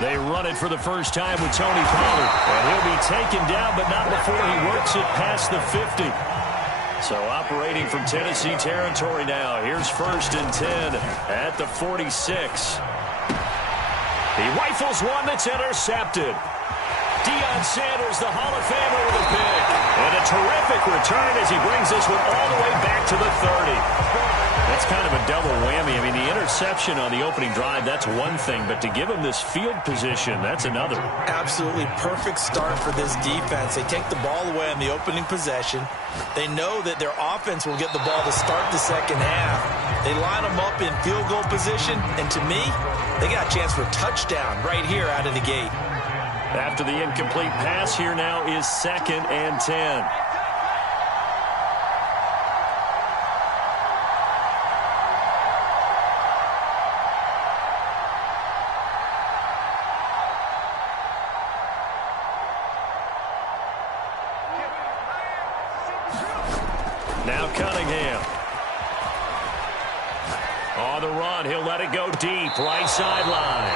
They run it for the first time with Tony Pollard. And he'll be taken down, but not before he works it past the 50. So operating from Tennessee territory now. Here's 1st and 10 at the 46. He rifles one that's intercepted. Deion Sanders, the Hall of Famer, with a pick. And a terrific return as he brings this one all the way back to the 30. That's kind of a double whammy. I mean, the interception on the opening drive, that's one thing. But to give him this field position, that's another. Absolutely perfect start for this defense. They take the ball away on the opening possession. They know that their offense will get the ball to start the second half. They line them up in field goal position. And to me, they got a chance for a touchdown right here out of the gate. After the incomplete pass, here now is 2nd and 10. Now Cunningham. On the run, he'll let it go deep, right sideline.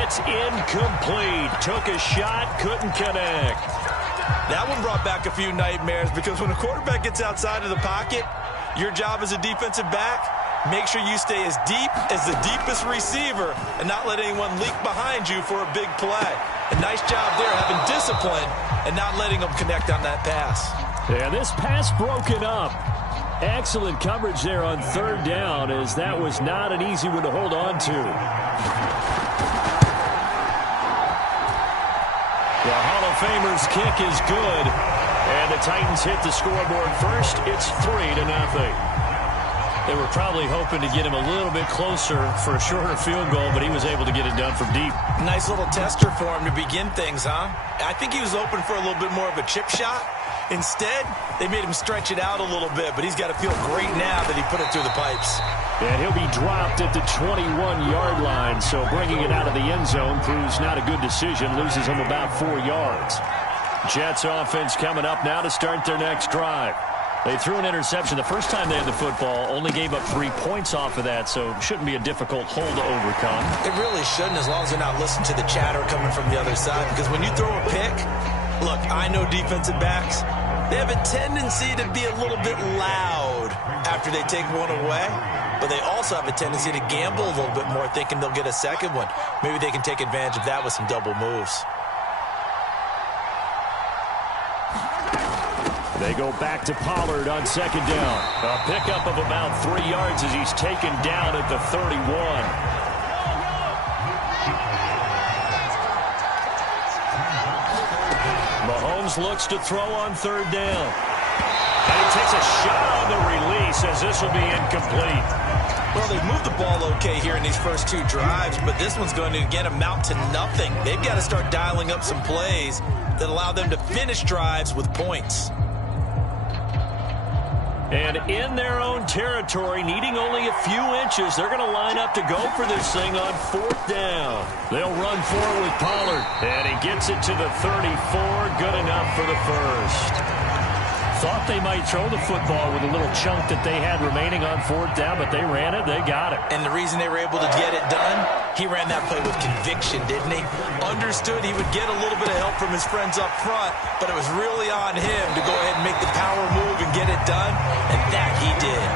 It's incomplete. Took a shot, couldn't connect. That one brought back a few nightmares because when a quarterback gets outside of the pocket, your job as a defensive back, make sure you stay as deep as the deepest receiver and not let anyone leak behind you for a big play. A nice job there having discipline and not letting them connect on that pass. Yeah, this pass broken up. Excellent coverage there on 3rd down, as that was not an easy one to hold on to. The Hall of Famer's kick is good, and the Titans hit the scoreboard first. It's 3-0. They were probably hoping to get him a little bit closer for a shorter field goal, but he was able to get it done from deep. Nice little tester for him to begin things, huh? I think he was open for a little bit more of a chip shot. Instead, they made him stretch it out a little bit, but he's got to feel great now that he put it through the pipes. And he'll be dropped at the 21-yard line, so bringing it out of the end zone proves not a good decision. Loses him about 4 yards. Jets offense coming up now to start their next drive. They threw an interception the first time they had the football, only gave up 3 points off of that, so shouldn't be a difficult hole to overcome. It really shouldn't, as long as they're not listening to the chatter coming from the other side, because when you throw a pick, look, I know defensive backs, they have a tendency to be a little bit loud after they take one away, but they also have a tendency to gamble a little bit more, thinking they'll get a second one. Maybe they can take advantage of that with some double moves. They go back to Pollard on 2nd down. A pickup of about 3 yards as he's taken down at the 31. Mahomes looks to throw on 3rd down. And he takes a shot on the release as this will be incomplete. Well, they've moved the ball okay here in these first 2 drives, but this one's going to, again, amount to nothing. They've got to start dialing up some plays that allow them to finish drives with points. And in their own territory, needing only a few inches, they're going to line up to go for this thing on 4th down. They'll run for it with Pollard. And he gets it to the 34. Good enough for the first. Thought they might throw the football with a little chunk that they had remaining on 4th down, but they ran it. They got it. And the reason they were able to get it done, he ran that play with conviction, didn't he? Understood he would get a little bit of help from his friends up front, but it was really on him to go ahead and make the power move and get it done, and that he did.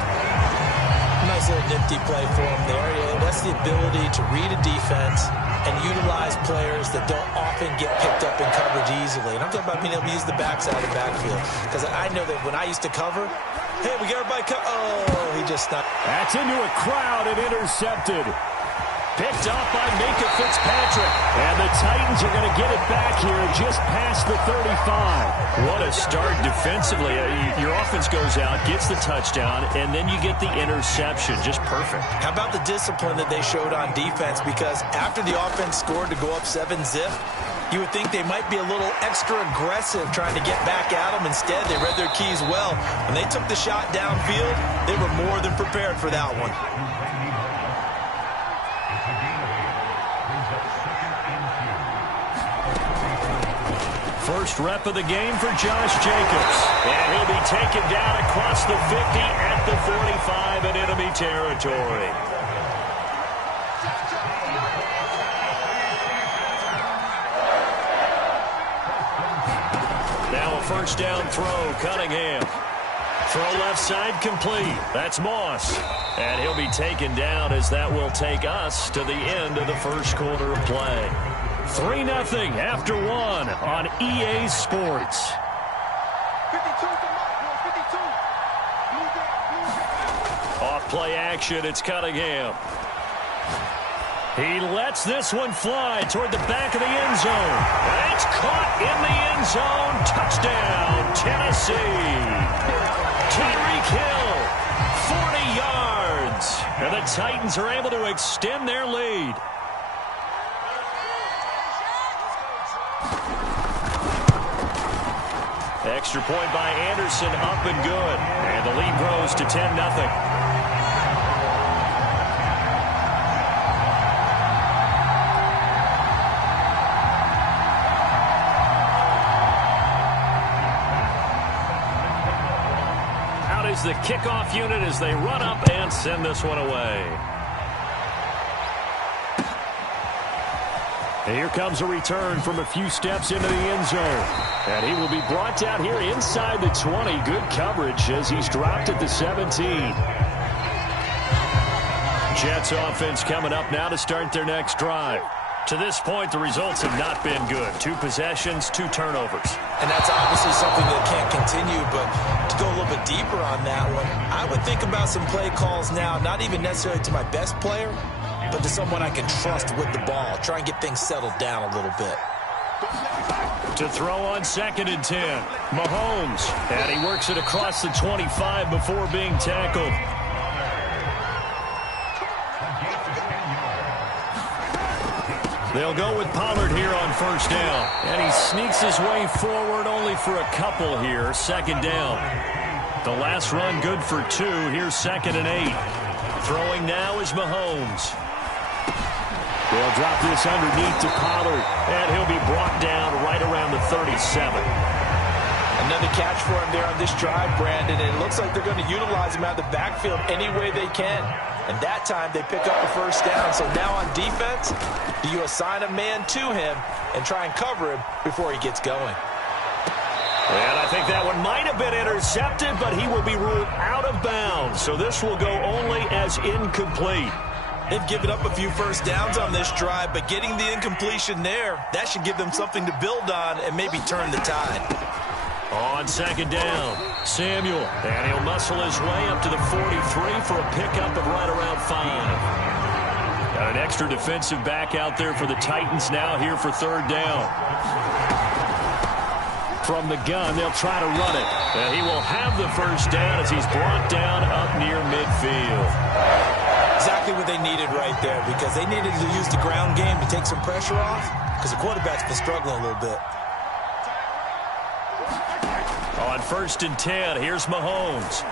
Nice little nifty play for him there. Yeah, that's the ability to read a defense and utilize players that don't often get picked up in coverage easily. And I'm talking about being able to use the backside of the backfield. Because I know that when I used to cover, hey, we got everybody oh, he just stopped. That's into a crowd and intercepted. Picked off by Minkah Fitzpatrick. And the Titans are going to get it back here just past the 35. What a start defensively. Your offense goes out, gets the touchdown, and then you get the interception. Just perfect. How about the discipline that they showed on defense? Because after the offense scored to go up 7-zip, you would think they might be a little extra aggressive trying to get back at them. Instead, they read their keys well. When they took the shot downfield, they were more than prepared for that one. First rep of the game for Josh Jacobs. And he'll be taken down across the 50 at the 45 in enemy territory. first down throw, Cunningham. Throw left side complete. That's Moss. And he'll be taken down as that will take us to the end of the first quarter of play. 3-0 after 1 on EA Sports. Off play action, it's Cunningham. He lets this one fly toward the back of the end zone. It's caught in the end zone. Touchdown, Tennessee. Tyreek Hill, 40 yards. And the Titans are able to extend their lead. Extra point by Anderson, up and good. And the lead grows to 10-0. The kickoff unit as they run up and send this one away. And here comes a return from a few steps into the end zone. And he will be brought down here inside the 20. Good coverage as he's dropped at the 17. Jets offense coming up now to start their next drive. To this point, the results have not been good. 2 possessions, 2 turnovers. And that's obviously something that can't continue, but to go a little bit deeper on that one, I would think about some play calls now, not even necessarily to my best player, but to someone I can trust with the ball. Try and get things settled down a little bit. To throw on 2nd and 10, Mahomes. And he works it across the 25 before being tackled. They'll go with Pollard here on first down. And he sneaks his way forward only for a couple here. 2nd down. The last run good for 2. Here's 2nd and 8. Throwing now is Mahomes. They'll drop this underneath to Pollard. And he'll be brought down right around the 37. Another catch for him there on this drive, Brandon. And it looks like they're going to utilize him out of the backfield any way they can. And that time they pick up the first down. So now on defense, do you assign a man to him and try and cover him before he gets going? And I think that one might have been intercepted, but he will be ruled out of bounds. So this will go only as incomplete. They've given up a few first downs on this drive, but getting the incompletion there, that should give them something to build on and maybe turn the tide. On 2nd down, Samuel, and he'll muscle his way up to the 43 for a pickup of right around 5. Got an extra defensive back out there for the Titans now here for 3rd down. From the gun, they'll try to run it. And he will have the first down as he's brought down up near midfield. Exactly what they needed right there, because they needed to use the ground game to take some pressure off, because the quarterback's been struggling a little bit. On 1st and 10, here's Mahomes.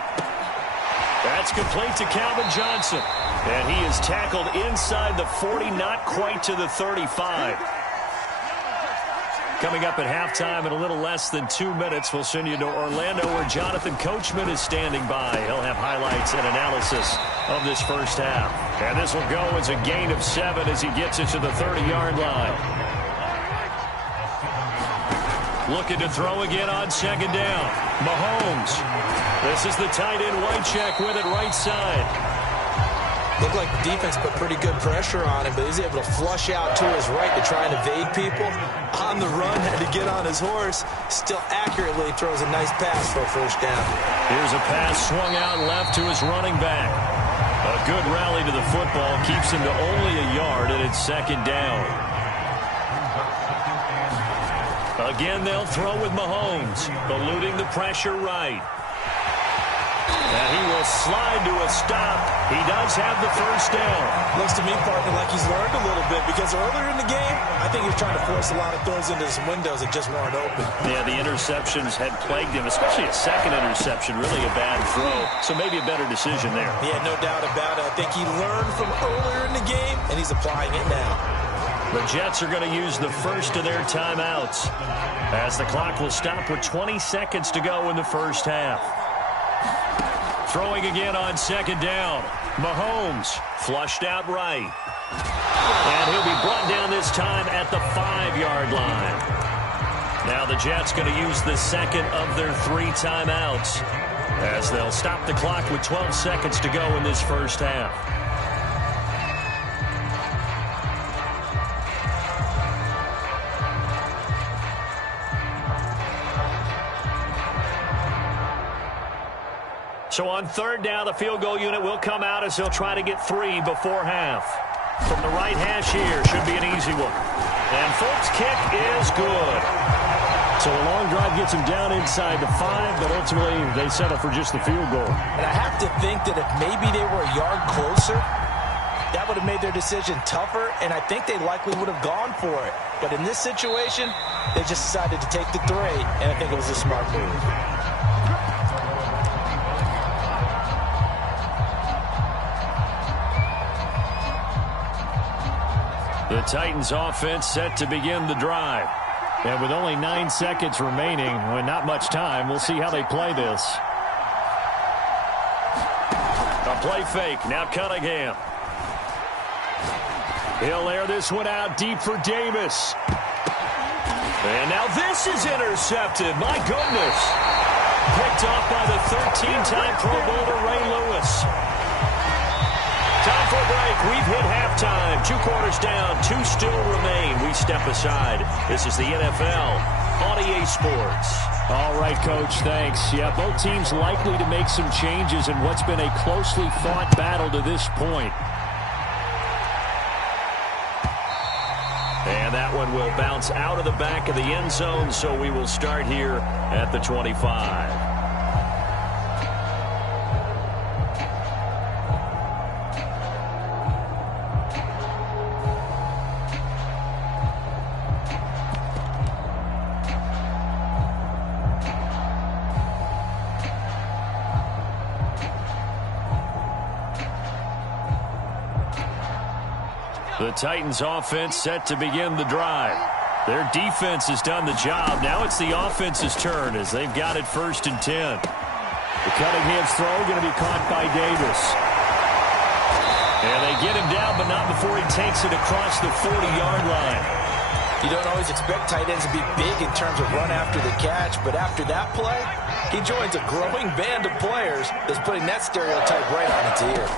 That's complete to Calvin Johnson. And he is tackled inside the 40, not quite to the 35. Coming up at halftime in a little less than 2 minutes, we'll send you to Orlando where Jonathan Coachman is standing by. He'll have highlights and analysis of this first half. And this will go as a gain of 7 as he gets it to the 30-yard line. Looking to throw again on 2nd down. Mahomes. This is the tight end Wycheck with it right side. Looked like the defense put pretty good pressure on him, but he's able to flush out to his right to try and evade people. On the run, had to get on his horse. Still accurately throws a nice pass for a first down. Here's a pass swung out left to his running back. A good rally to the football keeps him to only a yard, and it's 2nd down. Again, they'll throw with Mahomes, eluding the pressure right. And he will slide to a stop. He does have the first down. Looks to me, partner, like he's learned a little bit, because earlier in the game, I think he was trying to force a lot of throws into some windows that just weren't open. Yeah, the interceptions had plagued him, especially a 2nd interception, really a bad throw. So maybe a better decision there. Yeah, no doubt about it. I think he learned from earlier in the game, and he's applying it now. The Jets are going to use the first of their timeouts as the clock will stop with 20 seconds to go in the first half. Throwing again on 2nd down. Mahomes flushed out right. And he'll be brought down this time at the 5-yard line. Now the Jets going to use the second of their 3 timeouts as they'll stop the clock with 12 seconds to go in this first half. So on third down, the field goal unit will come out as they'll try to get 3 before half. From the right hash here, should be an easy one. And Folk's kick is good. So a long drive gets them down inside the 5, but ultimately they settle for just the field goal. And I have to think that if maybe they were a yard closer, that would have made their decision tougher, and I think they likely would have gone for it. But in this situation, they just decided to take the 3, and I think it was a smart move. The Titans offense set to begin the drive. And with only 9 seconds remaining, with not much time, we'll see how they play this. A play fake. Now Cunningham. He'll air this one out deep for Davis. And now this is intercepted. My goodness. Picked off by the 13-time Pro Bowler Ray Lewis. Time for a break. We've hit halftime. 2 quarters down. 2 still remain. We step aside. This is the NFL on EA Sports. All right, Coach, thanks. Yeah, both teams likely to make some changes in what's been a closely fought battle to this point. And that one will bounce out of the back of the end zone, so we will start here at the 25. The Titans offense set to begin the drive. Their defense has done the job. Now it's the offense's turn as they've got it 1st and 10. The Cunningham's throw going to be caught by Davis. And they get him down, but not before he takes it across the 40-yard line. You don't always expect tight ends to be big in terms of run after the catch, but after that play, he joins a growing band of players that's putting that stereotype right on its ear.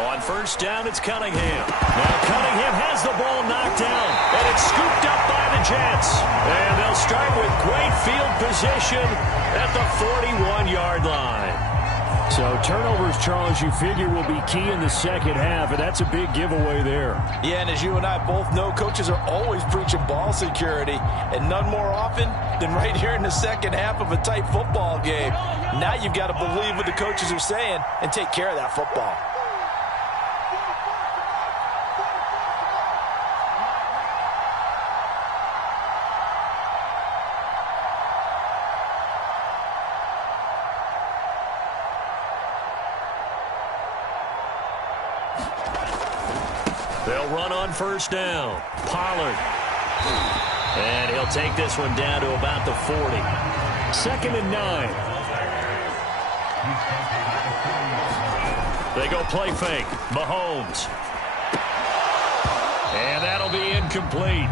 On 1st down, it's Cunningham. Now Cunningham has the ball knocked down, and it's scooped up by the Jets. And they'll start with great field position at the 41-yard line. So turnovers, Charles, you figure will be key in the second half, and that's a big giveaway there. Yeah, and as you and I both know, coaches are always preaching ball security, and none more often than right here in the second half of a tight football game. Now you've got to believe what the coaches are saying and take care of that football. They'll run on 1st down. Pollard. And he'll take this one down to about the 40. 2nd and 9. They go play fake. Mahomes. And that'll be incomplete.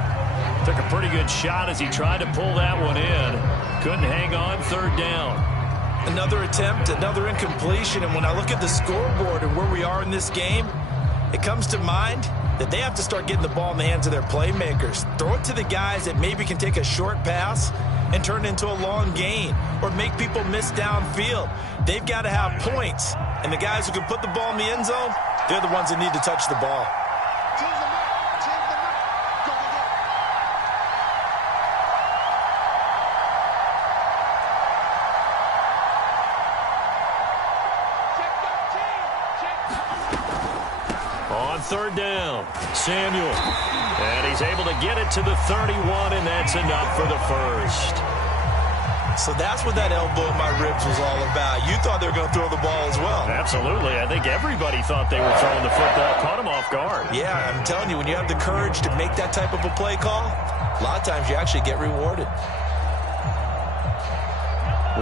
Took a pretty good shot as he tried to pull that one in. Couldn't hang on 3rd down. Another attempt, another incompletion, and when I look at the scoreboard and where we are in this game, it comes to mind that they have to start getting the ball in the hands of their playmakers. Throw it to the guys that maybe can take a short pass and turn it into a long gain or make people miss downfield. They've got to have points, and the guys who can put the ball in the end zone, they're the ones that need to touch the ball. On 3rd down, Samuel. And he's able to get it to the 31, and that's enough for the 1st. So that's what that elbow in my ribs was all about. You thought they were going to throw the ball as well. Absolutely. I think everybody thought they were throwing the football. Caught him off guard. Yeah, I'm telling you, when you have the courage to make that type of a play call, a lot of times you actually get rewarded.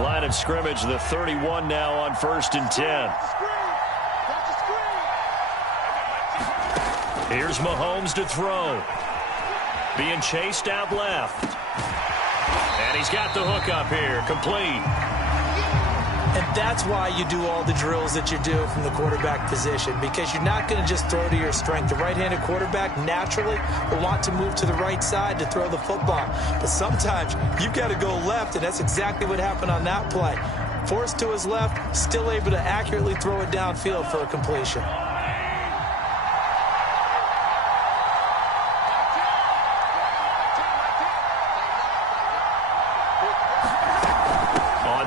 Line of scrimmage, the 31 now on 1st and 10. Here's Mahomes to throw. Being chased out left. And he's got the hook up here, complete. And that's why you do all the drills that you do from the quarterback position, because you're not going to just throw to your strength. The right-handed quarterback naturally will want to move to the right side to throw the football. But sometimes you've got to go left, and that's exactly what happened on that play. Forced to his left, still able to accurately throw it downfield for a completion.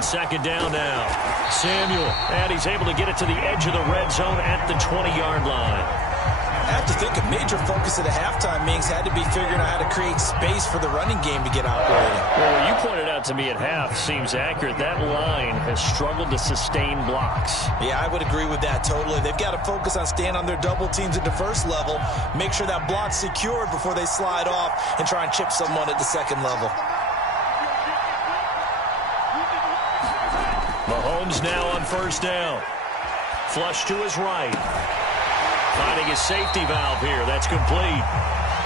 Second down now. Samuel, and he's able to get it to the edge of the red zone at the 20-yard line. I have to think a major focus of the halftime meetings had to be figuring out how to create space for the running game to get operating. Well, what you pointed out to me at half seems accurate. That line has struggled to sustain blocks. Yeah, I would agree with that totally. They've got to focus on staying on their double teams at the first level, make sure that block's secured before they slide off and try and chip someone at the second level. Mahomes now on first down. Flush to his right. Finding his safety valve here. That's complete.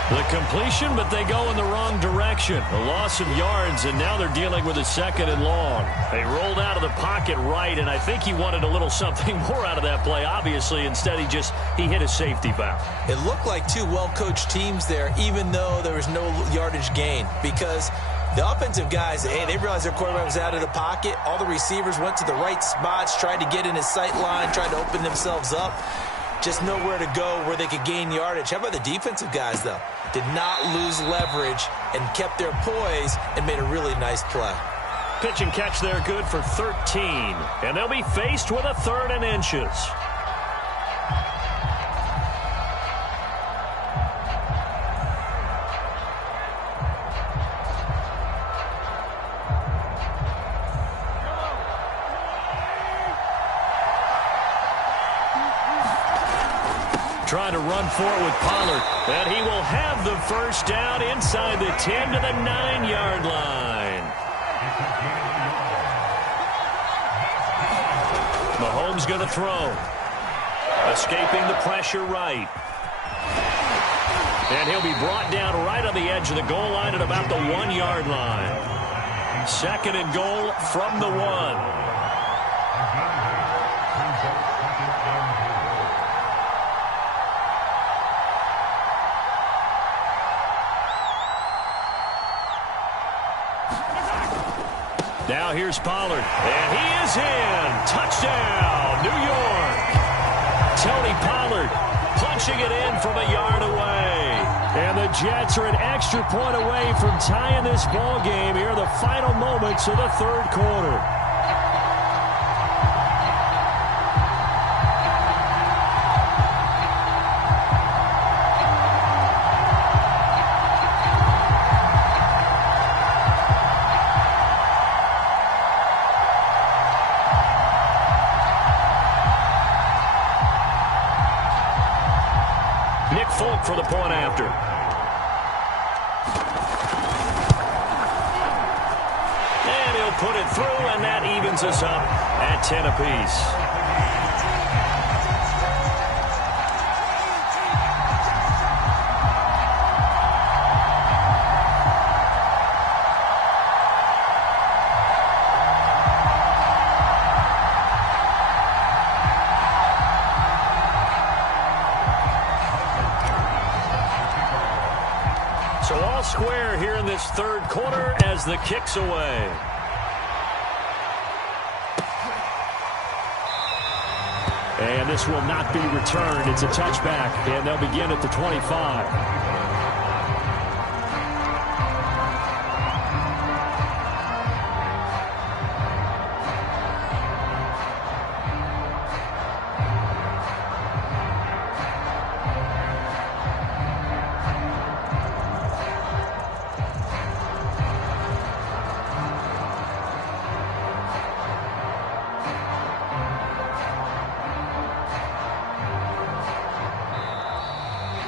The completion, but they go in the wrong direction. A loss of yards, and now they're dealing with a second and long. They rolled out of the pocket right, and I think he wanted a little something more out of that play, obviously. Instead, he hit a safety valve. It looked like two well-coached teams there, even though there was no yardage gain, because the offensive guys, hey, they realized their quarterback was out of the pocket. All the receivers went to the right spots, tried to get in his sight line, tried to open themselves up. Just nowhere to go where they could gain yardage. How about the defensive guys, though? Did not lose leverage and kept their poise and made a really nice play. Pitch and catch there good for 13. And they'll be faced with a 3rd and inches. Trying to run for it with Pollard. And he will have the first down inside the 10 to the 9-yard line. Mahomes going to throw. Escaping the pressure right. And he'll be brought down right on the edge of the goal line at about the 1-yard line. Second and goal from the 1. Now here's Pollard, and he is in. Touchdown, New York. Tony Pollard punching it in from a yard away. And the Jets are an extra point away from tying this ball game here in the final moments of the 3rd quarter. For the point after. And he'll put it through, and that evens us up at 10 apiece. So all square here in this 3rd quarter as the kick's away. And this will not be returned. It's a touchback, and they'll begin at the 25.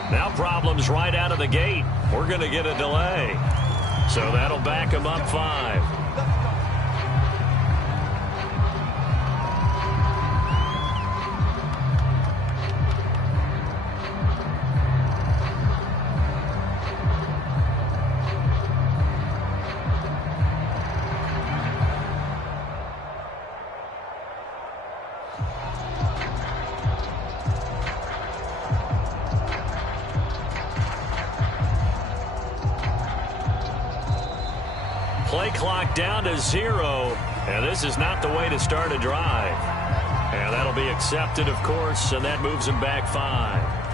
Now problems right out of the gate. We're going to get a delay. So that'll back them up 5. Play clock down to 0, and this is not the way to start a drive. And that'll be accepted, of course, and that moves him back 5.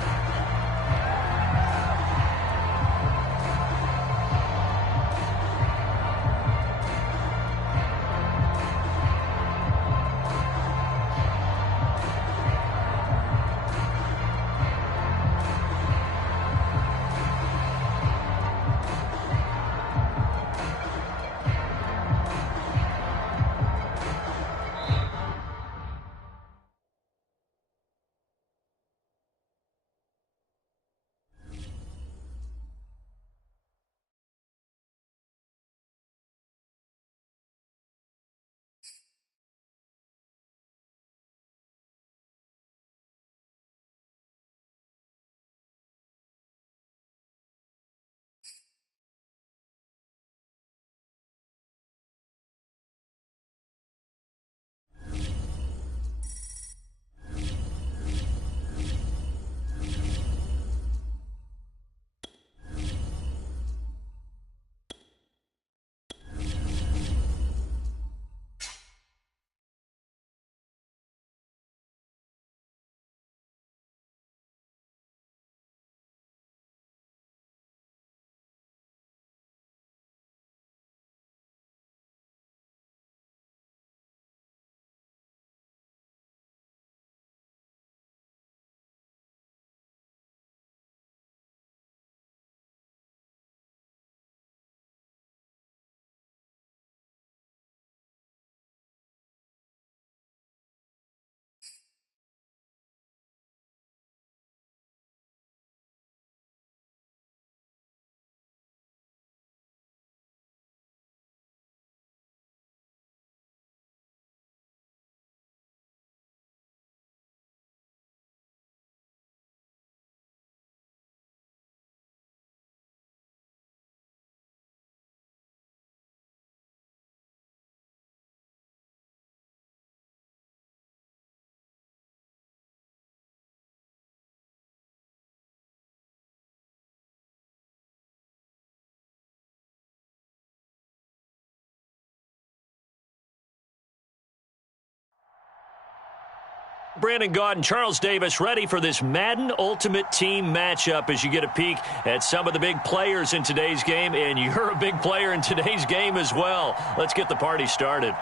Brandon Gaudin and Charles Davis ready for this Madden Ultimate Team matchup as you get a peek at some of the big players in today's game, and you're a big player in today's game as well. Let's get the party started.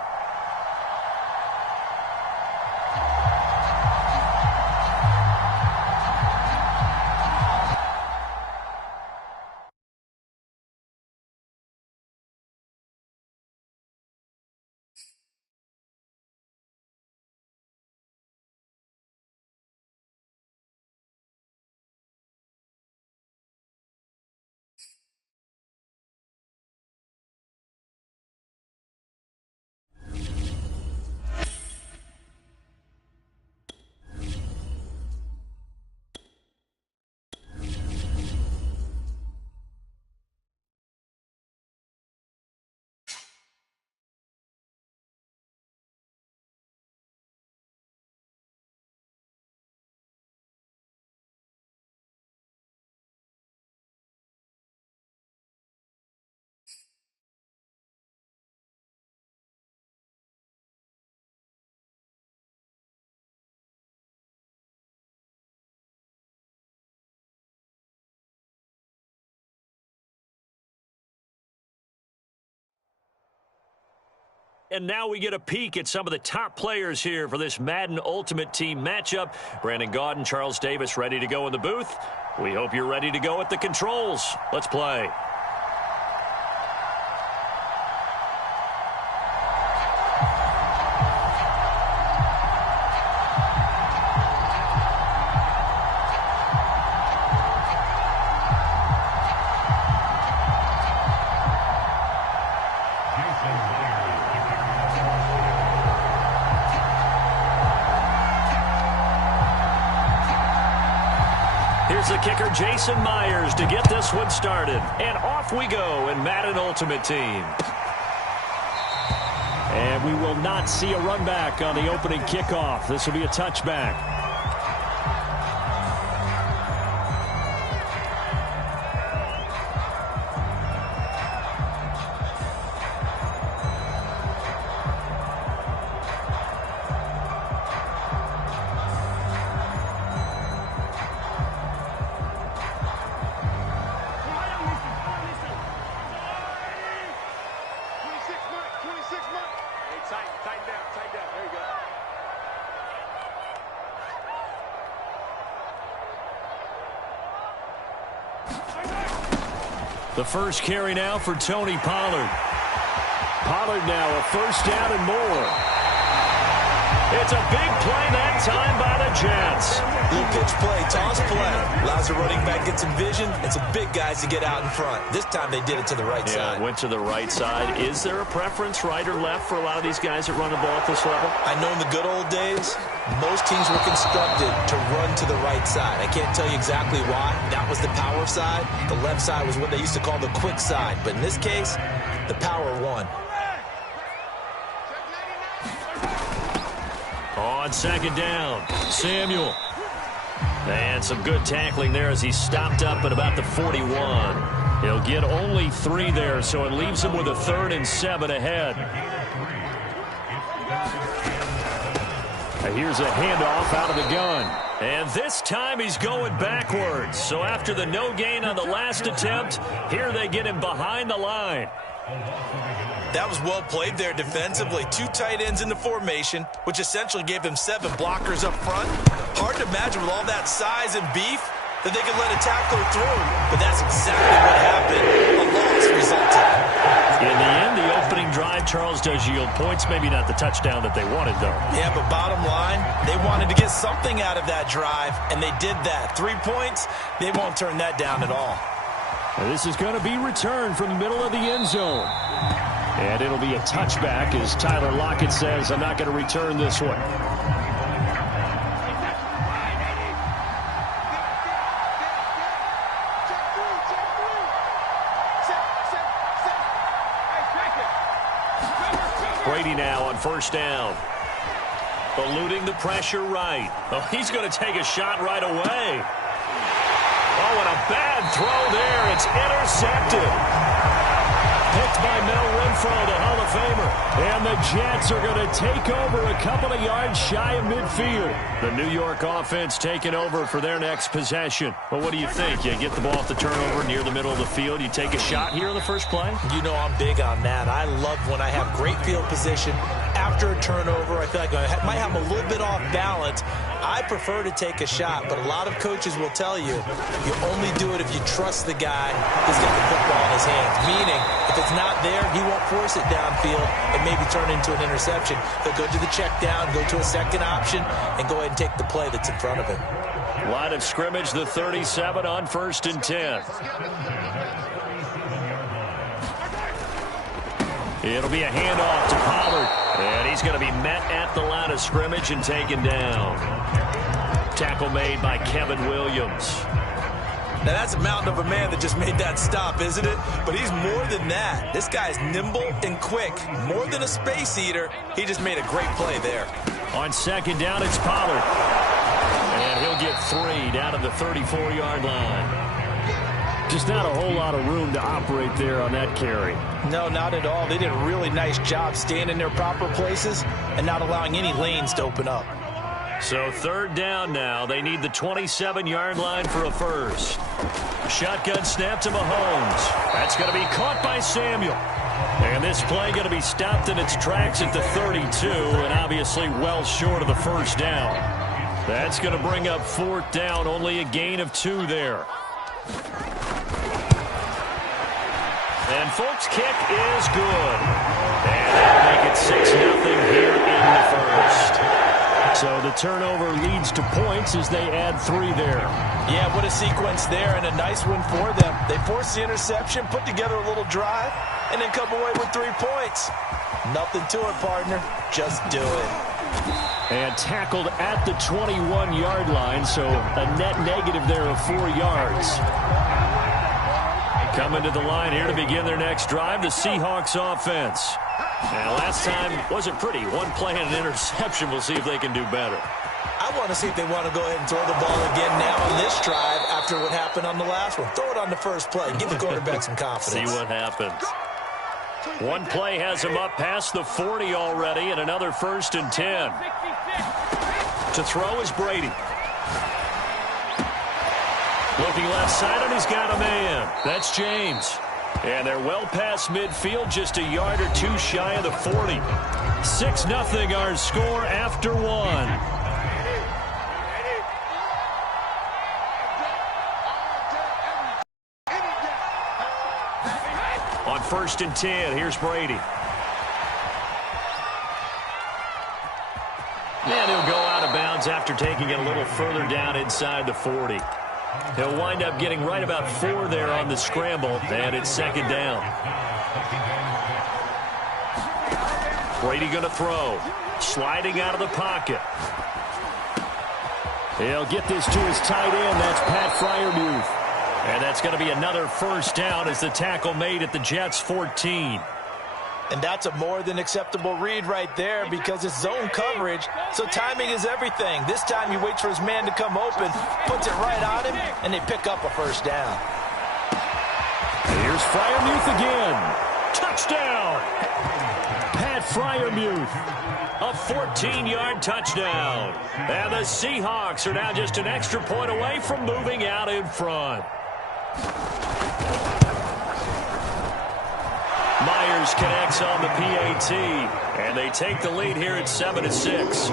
And now we get a peek at some of the top players here for this Madden Ultimate Team matchup. Brandon Gaudin, Charles Davis ready to go in the booth. We hope you're ready to go at the controls. Let's play. Here's the kicker, Jason Myers, to get this one started. And off we go in Madden Ultimate Team. And we will not see a run back on the opening kickoff. This will be a touchback. The first carry now for Tony Pollard. Pollard now a first down and more. It's a big play that time by the Jets. Little pitch play, toss play. Allows the running back to get some vision and some big guys to get out in front. This time they did it to the right side. Went to the right side. Is there a preference, right or left, for a lot of these guys that run the ball at this level? I know in the good old days, most teams were constructed to run to the right side. I can't tell you exactly why. That was the power side. The left side was what they used to call the quick side. But in this case, the power won. On second down, Samuel. And some good tackling there as he stopped up at about the 41. He'll get only 3 there, so it leaves him with a 3rd and 7 ahead. Here's a handoff out of the gun. And this time he's going backwards. So after the no gain on the last attempt, here they get him behind the line. That was well played there defensively. 2 tight ends in the formation, which essentially gave them 7 blockers up front. Hard to imagine with all that size and beef that they could let a tackler through. But that's exactly what happened. A loss resulted. In the end, the opening drive, Charles, does yield points. Maybe not the touchdown that they wanted, though. Yeah, but bottom line, they wanted to get something out of that drive, and they did that. 3 points, they won't turn that down at all. And this is going to be returned from the middle of the end zone. And it'll be a touchback as Tyler Lockett says, I'm not going to return this one. Brady now on first down. Eluding the pressure right. Oh, he's going to take a shot right away. Oh, and a bad throw there. It's intercepted. Picked by Mel Renfro, the Hall of Famer. And the Jets are going to take over a couple of yards shy of midfield. The New York offense taking over for their next possession. Well, what do you think? You get the ball at the turnover near the middle of the field. You take a shot here in the first play? You know I'm big on that. I love when I have great field position. After a turnover, I feel like I might have a little bit off balance. I prefer to take a shot, but a lot of coaches will tell you, you only do it if you trust the guy who's got the football in his hands. Meaning, if it's not there, he won't force it downfield and maybe turn into an interception. He'll go to the check down, go to a second option, and go ahead and take the play that's in front of him. Line of scrimmage, the 37 on first and 10. It'll be a handoff to Pollard. And he's going to be met at the line of scrimmage and taken down. Tackle made by Kevin Williams. Now that's a mountain of a man that just made that stop, isn't it? But he's more than that. This guy's nimble and quick. More than a space eater. He just made a great play there. On second down, it's Pollard. And he'll get 3 down to the 34-yard line. Just not a whole lot of room to operate there on that carry. No, not at all. They did a really nice job staying in their proper places and not allowing any lanes to open up. So third down now. They need the 27-yard line for a first. Shotgun snap to Mahomes. That's going to be caught by Samuel. And this play going to be stopped in its tracks at the 32, and obviously well short of the first down. That's going to bring up fourth down, only a gain of 2 there. And Folks' kick is good. And that'll make it 6-0 here in the first. So the turnover leads to points as they add 3 there. Yeah, what a sequence there, and a nice one for them. They force the interception, put together a little drive, and then come away with 3 points. Nothing to it, partner. Just do it. And tackled at the 21-yard line, so a net negative there of 4 yards. Coming to the line here to begin their next drive, the Seahawks offense. And last time wasn't pretty. 1 play and an interception. We'll see if they can do better. I want to see if they want to go ahead and throw the ball again now on this drive after what happened on the last one. Throw it on the first play. Give the quarterback some confidence. See what happens. 1 play has him up past the 40 already, and another 1st and 10. To throw is Brady. Looking left side, and he's got a man. That's James. And they're well past midfield, just a yard or 2 shy of the 40. 6-0 our score after 1. On 1st and 10, here's Brady. And he'll go out of bounds after taking it a little further down inside the 40. He'll wind up getting right about 4 there on the scramble, and it's 2nd down. Brady going to throw. Sliding out of the pocket. He'll get this to his tight end. That's Pat Freiermuth. And that's going to be another 1st down as the tackle made at the Jets' 14. And that's a more than acceptable read right there because it's zone coverage, so timing is everything. This time he waits for his man to come open, puts it right on him, and they pick up a 1st down. Here's Freiermuth again. Touchdown! Pat Freiermuth. A 14-yard touchdown. And the Seahawks are now just an extra point away from moving out in front. Myers connects on the PAT, and they take the lead here at 7-6.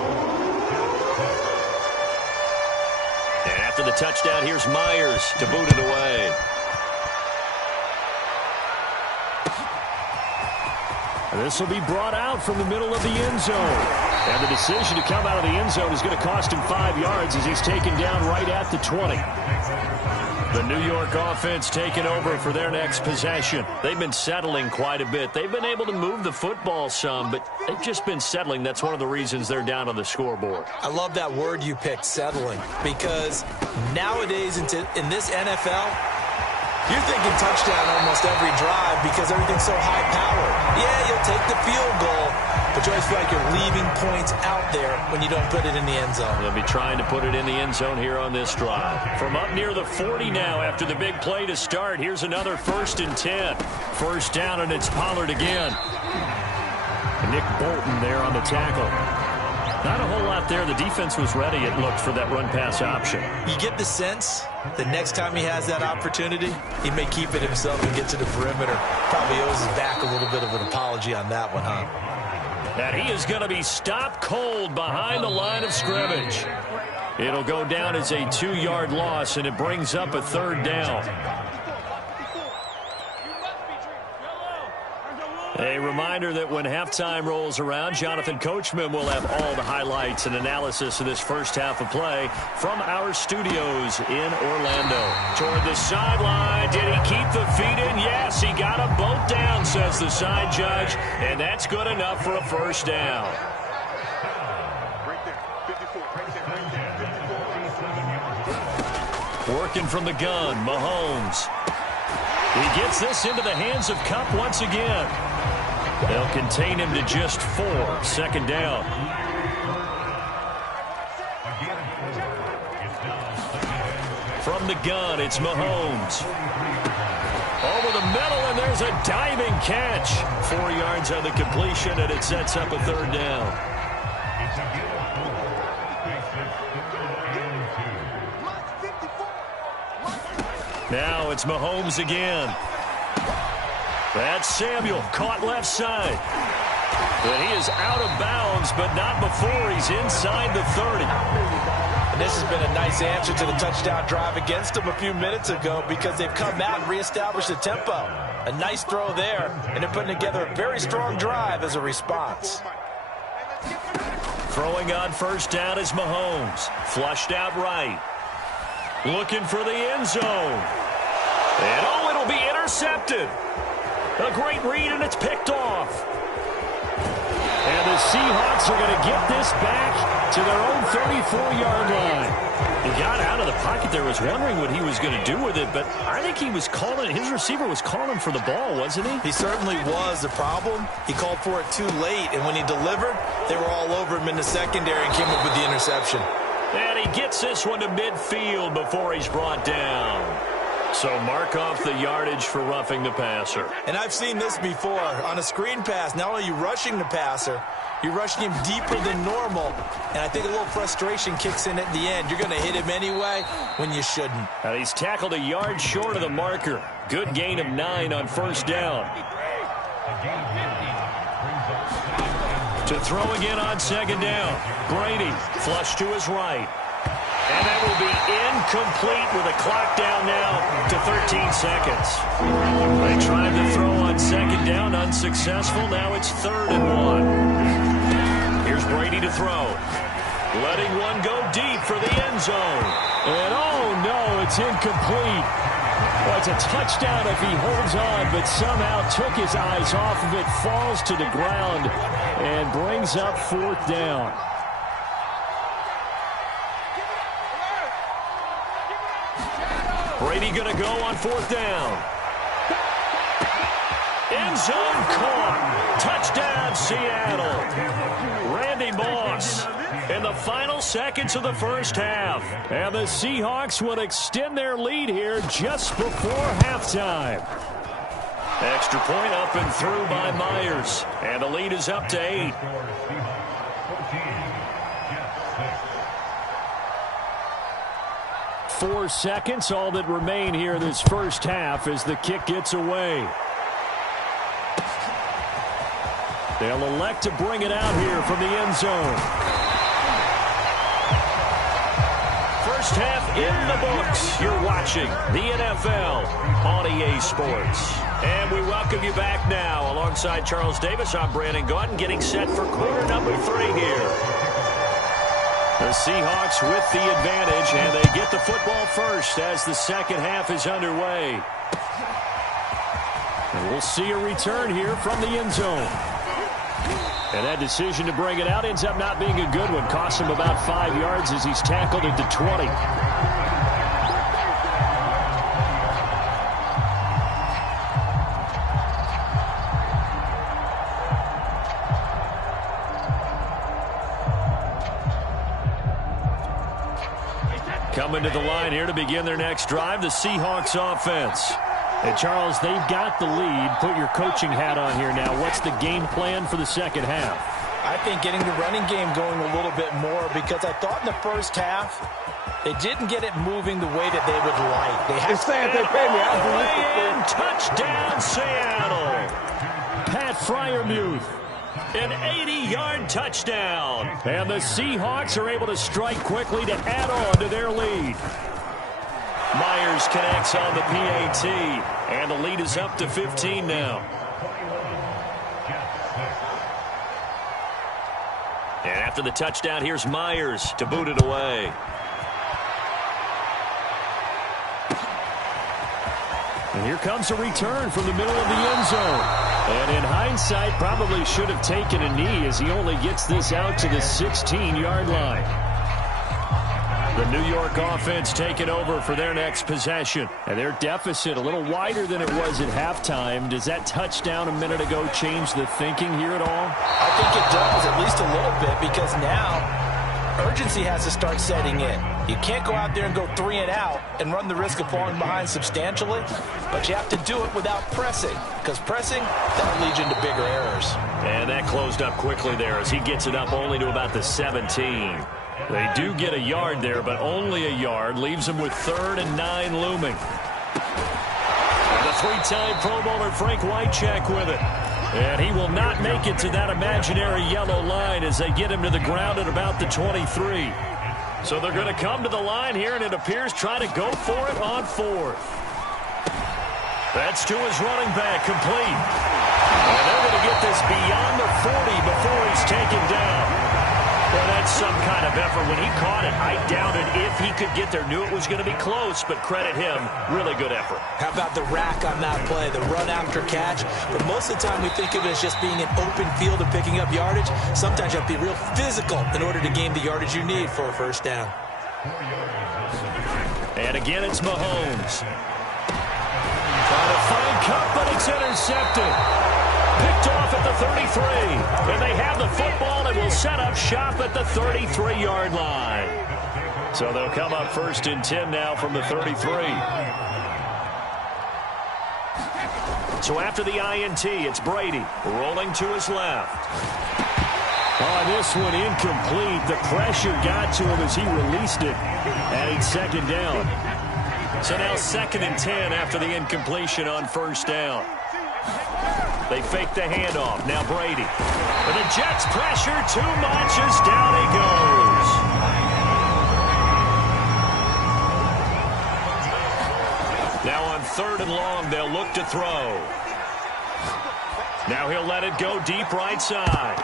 And after the touchdown, here's Myers to boot it away. This will be brought out from the middle of the end zone. And the decision to come out of the end zone is going to cost him 5 yards as he's taken down right at the 20. The New York offense taking over for their next possession. They've been settling quite a bit. They've been able to move the football some, but they've just been settling. That's one of the reasons they're down on the scoreboard. I love that word you picked, settling, because nowadays in this NFL, you're thinking touchdown almost every drive because everything's so high-powered. Yeah, you'll take the field goal, but you always feel like you're leaving points out there when you don't put it in the end zone. They'll be trying to put it in the end zone here on this drive. From up near the 40 now after the big play to start, here's another 1st and 10. 1st down, and it's Pollard again. Nick Bolton there on the tackle. Not a whole lot there. The defense was ready, it looked, for that run-pass option. You get the sense the next time he has that opportunity, he may keep it himself and get to the perimeter. Probably owes his back a little bit of an apology on that one, huh? And he is going to be stopped cold behind the line of scrimmage. It'll go down as a 2-yard loss, and it brings up a 3rd down. A reminder that when halftime rolls around, Jonathan Coachman will have all the highlights and analysis of this first half of play from our studios in Orlando. Toward the sideline, did he keep the feet in? Yes, he got them both down, says the side judge, and that's good enough for a 1st down. Working from the gun, Mahomes. He gets this into the hands of Kupp once again. They'll contain him to just 4. 2nd down. From the gun, it's Mahomes. Over the middle, and there's a diving catch. 4 yards on the completion, and it sets up a 3rd down. Now it's Mahomes again. That's Samuel, caught left side. But he is out of bounds, but not before he's inside the 30. And this has been a nice answer to the touchdown drive against them a few minutes ago because they've come out and reestablished the tempo. A nice throw there, and they're putting together a very strong drive as a response. Throwing on 1st down is Mahomes. Flushed out right. Looking for the end zone. And, oh, it'll be intercepted. A great read, and it's picked off. And the Seahawks are going to get this back to their own 34-yard line. He got out of the pocket there, was wondering what he was going to do with it, but I think he was calling, his receiver was calling for the ball, wasn't he? He certainly was. The problem, he called for it too late, and when he delivered, they were all over him in the secondary and came up with the interception. And he gets this one to midfield before he's brought down. So mark off the yardage for roughing the passer. And I've seen this before. On a screen pass, not only are you rushing the passer, you're rushing him deeper than normal. And I think a little frustration kicks in at the end. You're going to hit him anyway when you shouldn't. And he's tackled a yard short of the marker. Good gain of 9 on 1st down. To throw again on 2nd down. Brady flush to his right. And that will be incomplete with a clock down now to 13 seconds. They tried to throw on on second down, unsuccessful. Now it's 3rd and 1. Here's Brady to throw. Letting one go deep for the end zone. And oh no, it's incomplete. Well, it's a touchdown if he holds on, but somehow took his eyes off of it, falls to the ground, and brings up 4th down. Brady going to go on 4th down. End zone caught. Touchdown, Seattle. Randy Moss in the final seconds of the first half. And the Seahawks will extend their lead here just before halftime. Extra point up and through by Myers. And the lead is up to 8. Four seconds, all that remain here this first half as the kick gets away. They'll elect to bring it out here from the end zone. First half in the books. You're watching the NFL on EA Sports. And we welcome you back now. Alongside Charles Davis, I'm Brandon Gaudin, getting set for quarter number 3 here. The Seahawks with the advantage, and they get the football first as the second half is underway. And we'll see a return here from the end zone. And that decision to bring it out ends up not being a good one. Costs him about 5 yards as he's tackled at the 20. Coming to the line here to begin their next drive, the Seahawks offense. And Charles, they've got the lead. Put your coaching hat on here now. What's the game plan for the second half? I think getting the running game going a little bit more, because I thought in the first half they didn't get it moving the way that they would like. They have to pay me. I'll touchdown, Seattle. Pat Freiermuth. An 80-yard touchdown. And the Seahawks are able to strike quickly to add on to their lead. Myers connects on the PAT, and the lead is up to 15 now. And after the touchdown, here's Myers to boot it away. And here comes a return from the middle of the end zone. And in hindsight, probably should have taken a knee as he only gets this out to the 16-yard line. The New York offense taking over for their next possession. And their deficit a little wider than it was at halftime. Does that touchdown a minute ago change the thinking here at all? I think it does, at least a little bit, because now urgency has to start setting in. You can't go out there and go 3 and out and run the risk of falling behind substantially, but you have to do it without pressing, because pressing, that'll lead you into bigger errors. And that closed up quickly there as he gets it up only to about the 17. They do get a yard there, but only a yard. Leaves them with 3rd and 9 looming. And the 3-time Pro Bowler Frank Wycheck with it. And he will not make it to that imaginary yellow line as they get him to the ground at about the 23. So they're going to come to the line here, and it appears try to go for it on 4th. That's to his running back, complete. And they're going to get this beyond the 40 before he's taken down. Well, that's some kind of effort. When he caught it, I doubted if he could get there. Knew it was going to be close, but credit him. Really good effort. How about the rack on that play, the run after catch? But most of the time we think of it as just being an open field and picking up yardage. Sometimes you have to be real physical in order to gain the yardage you need for a first down. And again, it's Mahomes. Trying to find Kupp, but it's intercepted. Picked off at the 33. And they have the football and will set up shop at the 33-yard line. So they'll come up 1st and 10 now from the 33. So after the INT, it's Brady rolling to his left. Oh, this one incomplete. The pressure got to him as he released it. Adding 2nd down. So now 2nd and 10 after the incompletion on 1st down. They fake the handoff. Now Brady. But the Jets pressure too much as down he goes. Now on 3rd and long, they'll look to throw. Now he'll let it go deep right side.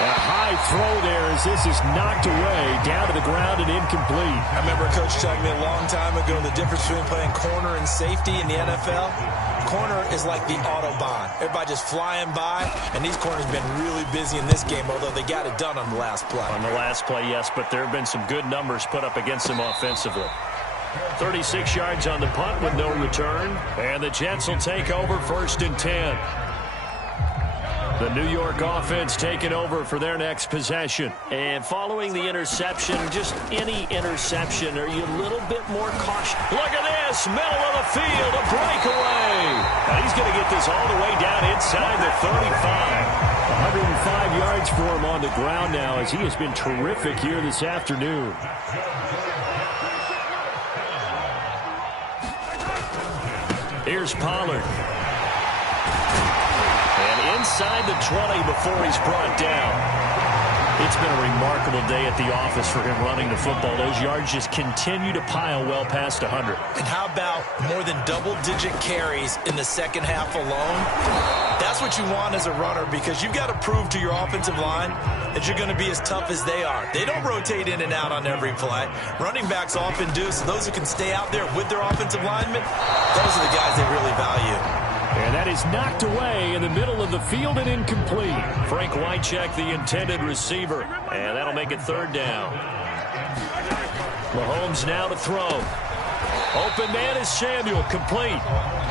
A high throw there as this is knocked away, down to the ground and incomplete. I remember Coach telling me a long time ago the difference between playing corner and safety in the NFL. Corner is like the Autobahn. Everybody just flying by, and these corners have been really busy in this game, although they got it done on the last play. On the last play, yes, but there have been some good numbers put up against them offensively. 36 yards on the punt with no return, and the Jets will take over 1st and 10. The New York offense taking over for their next possession. And following the interception, just any interception, are you a little bit more cautious? Look at this, middle of the field, a breakaway. Now he's going to get this all the way down inside the 35. 105 yards for him on the ground now as he has been terrific here this afternoon. Here's Pollard. Inside the 20 before he's brought down. It's been a remarkable day at the office for him running the football. Those yards just continue to pile well past 100. And how about more than double-digit carries in the second half alone? That's what you want as a runner because you've got to prove to your offensive line that you're going to be as tough as they are. They don't rotate in and out on every play. Running backs often do, so those who can stay out there with their offensive linemen, those are the guys they really value. And that is knocked away in the middle of the field and incomplete. Frank Wycheck, the intended receiver. And that'll make it 3rd down. Mahomes now to throw. Open man is Samuel, complete.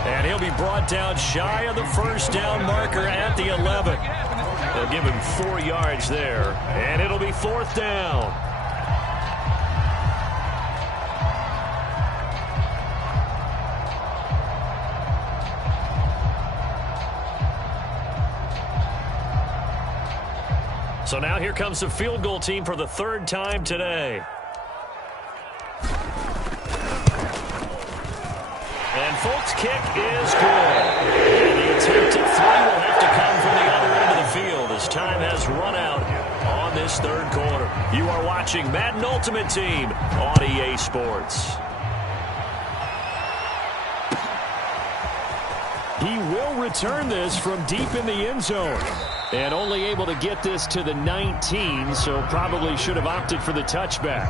And he'll be brought down shy of the 1st down marker at the 11. They'll give him 4 yards there. And it'll be 4th down. So now here comes the field goal team for the 3rd time today. And Folk's kick is good. And the attempt at 3 will have to come from the other end of the field as time has run out on this 3rd quarter. You are watching Madden Ultimate Team on EA Sports. He will return this from deep in the end zone. And only able to get this to the 19, so probably should have opted for the touchback.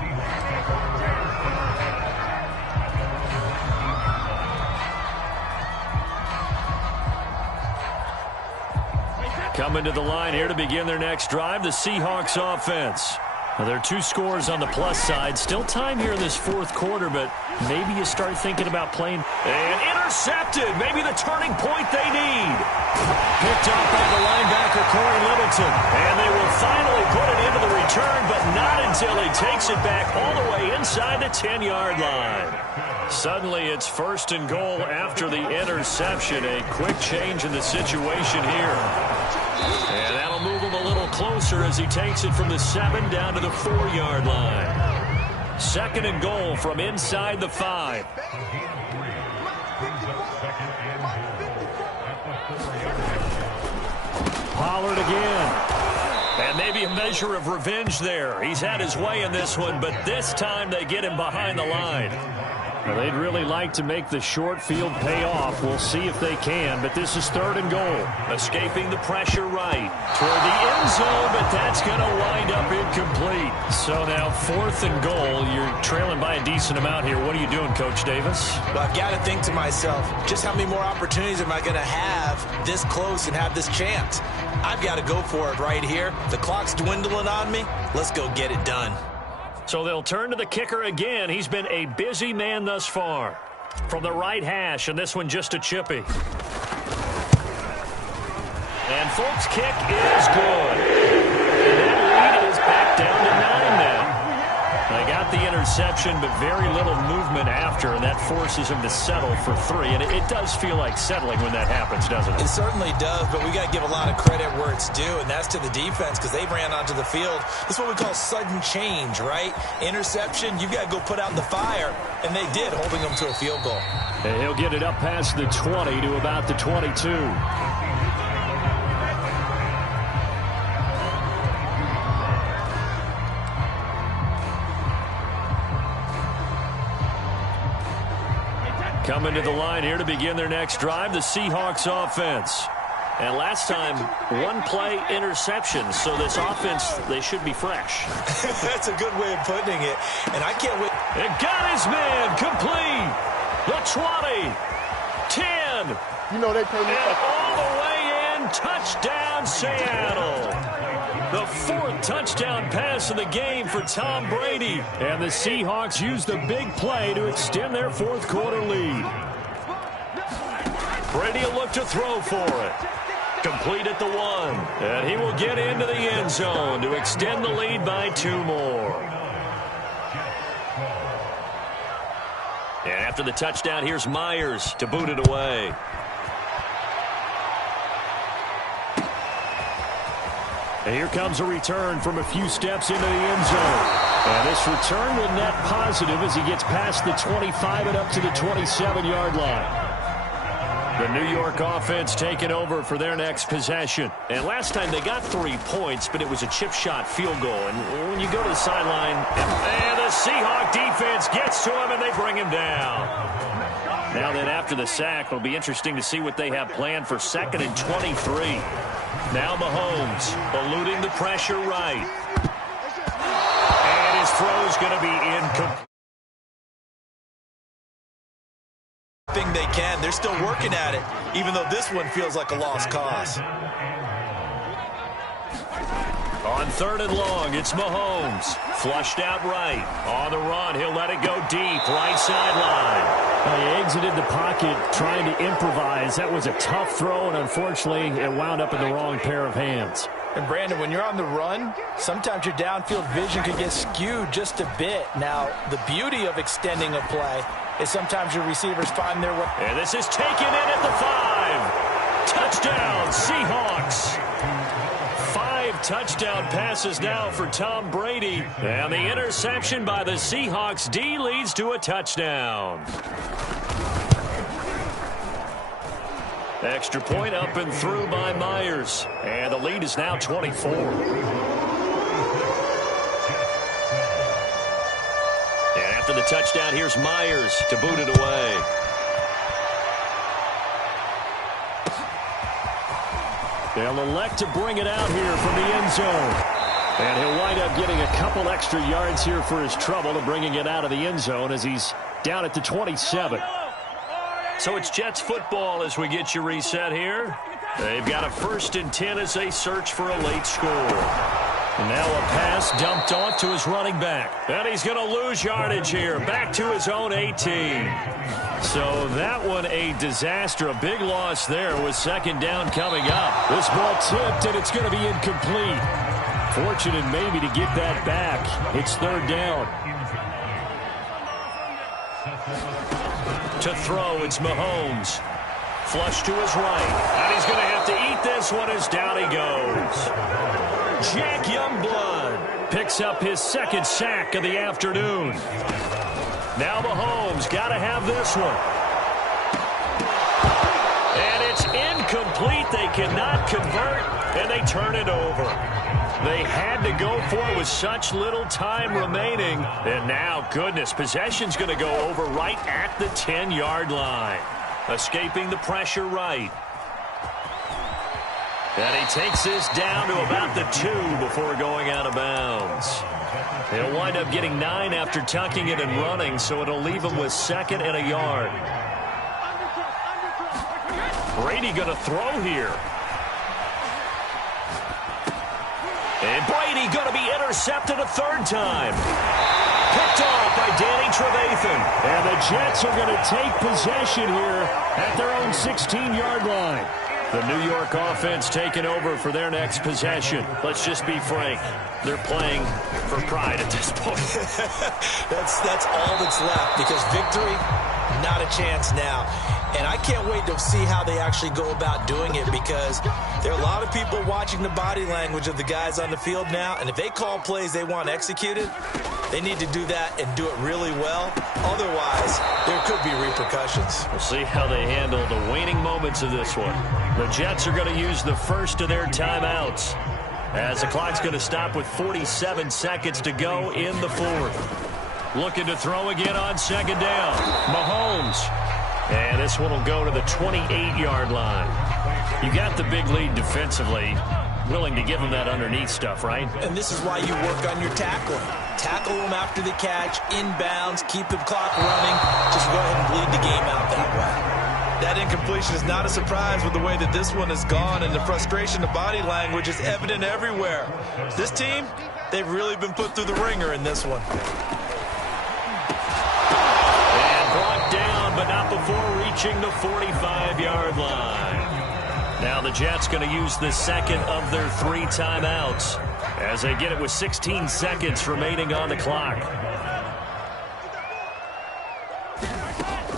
Coming to the line here to begin their next drive, the Seahawks offense. Well, there are 2 scores on the plus side. Still time here in this 4th quarter, but maybe you start thinking about playing. And intercepted. Maybe the turning point they need. Picked up by the linebacker, Corey Littleton. And they will finally put it into the return, but not until he takes it back all the way inside the 10-yard line. Suddenly it's 1st and goal after the interception. A quick change in the situation here. And that'll move him a little closer as he takes it from the 7 down to the 4-yard line. 2nd and goal from inside the 5. Pollard again. And maybe a measure of revenge there. He's had his way in this one, but this time they get him behind the line. Well, they'd really like to make the short field pay off. We'll see if they can, but this is 3rd and goal. Escaping the pressure right toward the end zone, but that's going to wind up incomplete. So now 4th and goal. You're trailing by a decent amount here. What are you doing, Coach Davis? Well, I've got to think to myself, just how many more opportunities am I going to have this close and have this chance? I've got to go for it right here. The clock's dwindling on me. Let's go get it done. So they'll turn to the kicker again. He's been a busy man thus far. From the right hash, and this one just a chippy. And Folk's kick is good. And that lead is back down to 9 now. They got the interception, but very little movement after, and that forces him to settle for 3. And it does feel like settling when that happens, doesn't it? It certainly does, but we got to give a lot of credit where it's due, and that's to the defense because they ran onto the field. This is what we call sudden change, right? Interception, you've got to go put out the fire, and they did, holding them to a field goal. And he'll get it up past the 20 to about the 22. Coming to the line here to begin their next drive, the Seahawks offense. And last time, one play interception. So this offense, they should be fresh. That's a good way of putting it. And I can't wait. It got his man complete. The 20, 10. You know they pay me. And all the way in, touchdown Seattle. The fourth touchdown pass of the game for Tom Brady. And the Seahawks use the big play to extend their fourth quarter lead. Brady will look to throw for it. Complete at the 1. And he will get into the end zone to extend the lead by 2 more. And after the touchdown, here's Myers to boot it away. And here comes a return from a few steps into the end zone. And this return will net positive as he gets past the 25 and up to the 27-yard line. The New York offense taking over for their next possession. And last time they got 3 points, but it was a chip shot field goal. And when you go to the sideline, and the Seahawk defense gets to him and they bring him down. Now then, after the sack, it'll be interesting to see what they have planned for 2nd and 23. Now Mahomes eluding the pressure right. And his throw's going to be incomplete. Thing they can. They're still working at it, even though this one feels like a lost cause. On 3rd and long, it's Mahomes. Flushed out right. On the run, he'll let it go deep. Right sideline. He exited the pocket trying to improvise. That was a tough throw, and unfortunately, it wound up in the wrong pair of hands. And Brandon, when you're on the run, sometimes your downfield vision can get skewed just a bit. Now, the beauty of extending a play is sometimes your receivers find their way. And this is taken in at the 5. Touchdown, Seahawks. 5 touchdown passes now for Tom Brady. And the interception by the Seahawks D leads to a touchdown. Extra point up and through by Myers. And the lead is now 24. And after the touchdown, here's Myers to boot it away. They'll elect to bring it out here from the end zone. And he'll wind up getting a couple extra yards here for his trouble to bringing it out of the end zone as he's down at the 27. So it's Jets football as we get you reset here. They've got a 1st and 10 as they search for a late score. And now a pass dumped off to his running back. And he's going to lose yardage here. Back to his own 18. So that one a disaster. A big loss there with 2nd down coming up. This ball tipped and it's going to be incomplete. Fortunate maybe to get that back. It's 3rd down. To throw, it's Mahomes. Flush to his right. And he's going to have to eat this one as down he goes. Jack Youngblood picks up his 2nd sack of the afternoon. Now Mahomes got to have this one. And it's incomplete. They cannot convert, and they turn it over. They had to go for it with such little time remaining. And now, goodness, possession's going to go over right at the 10-yard line. Escaping the pressure right. And he takes this down to about the 2 before going out of bounds. He'll wind up getting 9 after tucking it and running, so it'll leave him with 2nd and a yard. Brady going to throw here. And Brady going to be intercepted a 3rd time. Picked off by Danny Trevathan. And the Jets are going to take possession here at their own 16-yard line. The New York offense taking over for their next possession. Let's just be frank. They're playing for pride at this point. That's all that's left, because victory, not a chance now. And I can't wait to see how they actually go about doing it, because there are a lot of people watching the body language of the guys on the field now, and if they call plays they want executed, they need to do that and do it really well. Otherwise, there could be repercussions. We'll see how they handle the waning moments of this one. The Jets are going to use the first of their timeouts, as the clock's going to stop with 47 seconds to go in the 4th. Looking to throw again on 2nd down. Mahomes And this one will go to the 28-yard line. You got the big lead defensively. Willing to give them that underneath stuff, right? And this is why you work on your tackling. Tackle them after the catch, inbounds, keep the clock running. Just go ahead and bleed the game out that way. That incompletion is not a surprise with the way that this one has gone, and the frustration of body language is evident everywhere. This team, they've really been put through the ringer in this one. And brought down, but not before reaching the 45-yard line. Now the Jets going to use the second of their 3 timeouts as they get it with 16 seconds remaining on the clock.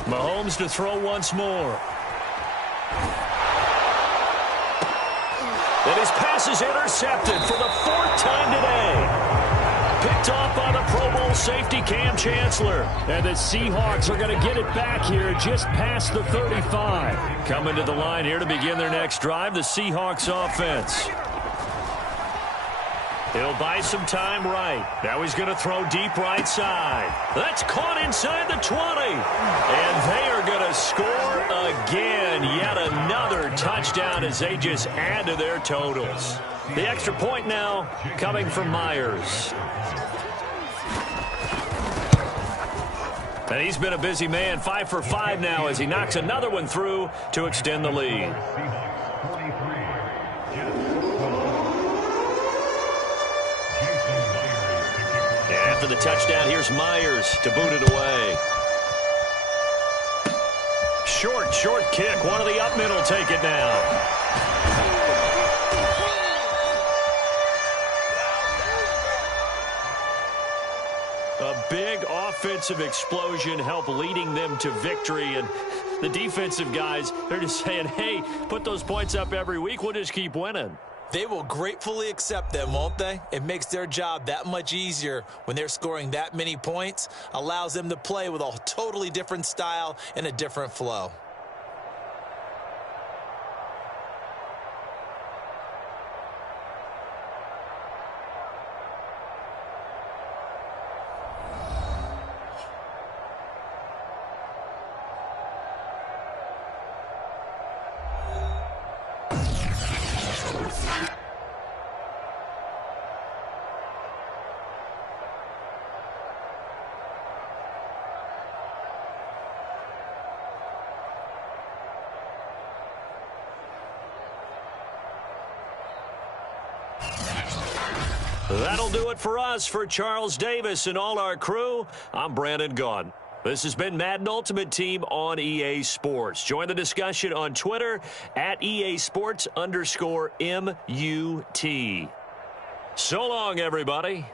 Mahomes to throw once more. And his pass is intercepted for the 4th time today. Picked off by the Pro Bowl safety Cam Chancellor. And the Seahawks are going to get it back here just past the 35. Coming to the line here to begin their next drive, the Seahawks offense. He'll buy some time right. Now he's going to throw deep right side. That's caught inside the 20. And they are going to score again. Yet another touchdown as they just add to their totals. The extra point now coming from Myers. And he's been a busy man, 5 for 5 now as he knocks another one through to extend the lead. And after the touchdown, here's Myers to boot it away. Short kick. One of the up middle take it down. A big offensive explosion helped leading them to victory. And the defensive guys, they're just saying, hey, put those points up every week. We'll just keep winning. They will gratefully accept them, won't they? It makes their job that much easier when they're scoring that many points. Allows them to play with a totally different style and a different flow. That'll do it for us. For Charles Davis and all our crew, I'm Brandon Gaudin. This has been Madden Ultimate Team on EA Sports. Join the discussion on Twitter at EA Sports_MUT. So long, everybody.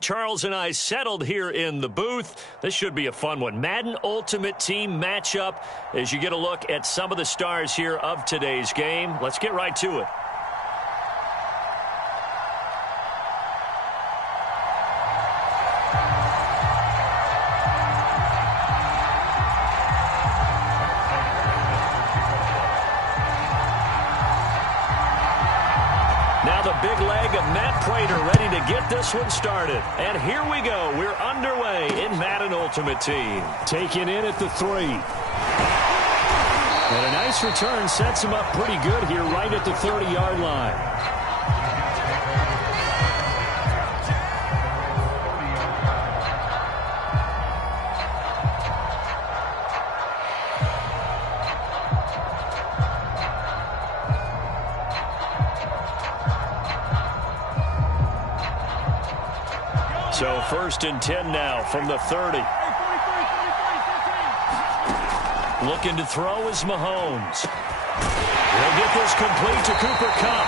Charles and I settled here in the booth. This should be a fun one. Madden Ultimate Team matchup as you get a look at some of the stars here of today's game. Let's get right to it. Now the big leg of Matt Prater ready to get this one started. And here we go. We're underway in Madden Ultimate Team. Taken in at the 3. And a nice return sets him up pretty good here right at the 30-yard line. So 1st and 10 now from the 30. Looking to throw is Mahomes. He'll get this complete to Cooper Kupp.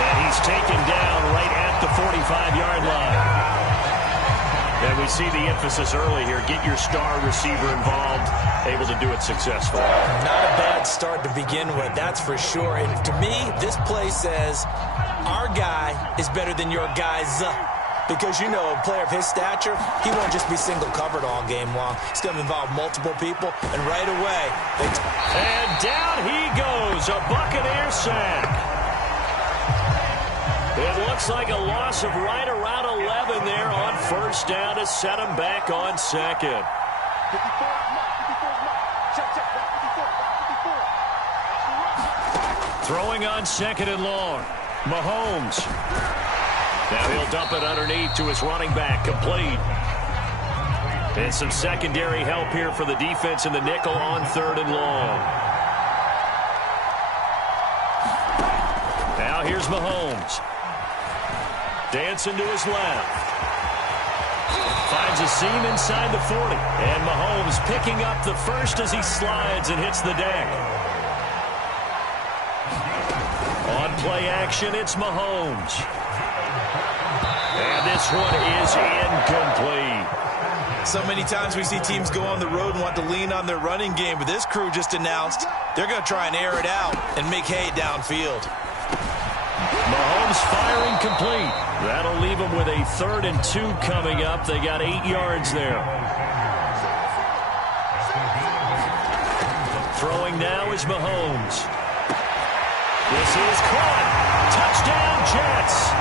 And he's taken down right at the 45-yard line. And we see the emphasis early here. Get your star receiver involved, able to do it successfully. Not a bad start to begin with, that's for sure. And to me, this play says our guy is better than your guy's. Because, you know, a player of his stature, he won't just be single covered all game long. He's going to involve multiple people, and right away, and down he goes, a Buccaneer sack. It looks like a loss of right around 11 there on 1st down to set him back on 2nd. Throwing on 2nd and long. Mahomes. Now he'll dump it underneath to his running back, complete. And some secondary help here for the defense in the nickel on 3rd and long. Now here's Mahomes. Dancing to his left. Finds a seam inside the 40. And Mahomes picking up the first as he slides and hits the deck. On play action, it's Mahomes. And this one is incomplete. So many times we see teams go on the road and want to lean on their running game, but this crew just announced they're going to try and air it out and make hay downfield. Mahomes firing complete. That'll leave them with a 3rd and 2 coming up. They got 8 yards there. Throwing now is Mahomes. This is caught. Touchdown, Jets.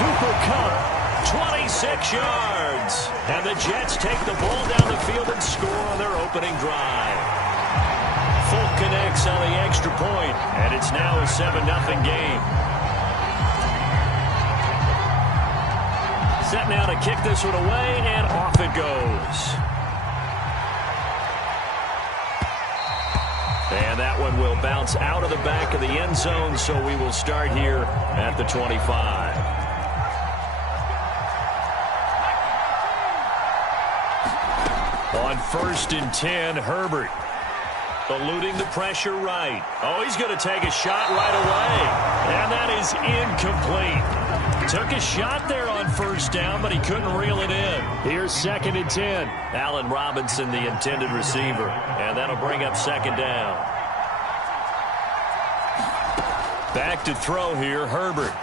Cooper Kupp, 26 yards. And the Jets take the ball down the field and score on their opening drive. Folk connects on the extra point, and it's now a 7-0 game. Set now to kick this one away, and off it goes. And that one will bounce out of the back of the end zone, so we will start here at the 25. On 1st and 10, Herbert. Eluding the pressure right. Oh, he's going to take a shot right away. And that is incomplete. Took a shot there on 1st down, but he couldn't reel it in. Here's 2nd and 10. Allen Robinson, the intended receiver. And that'll bring up 2nd down. Back to throw here, Herbert.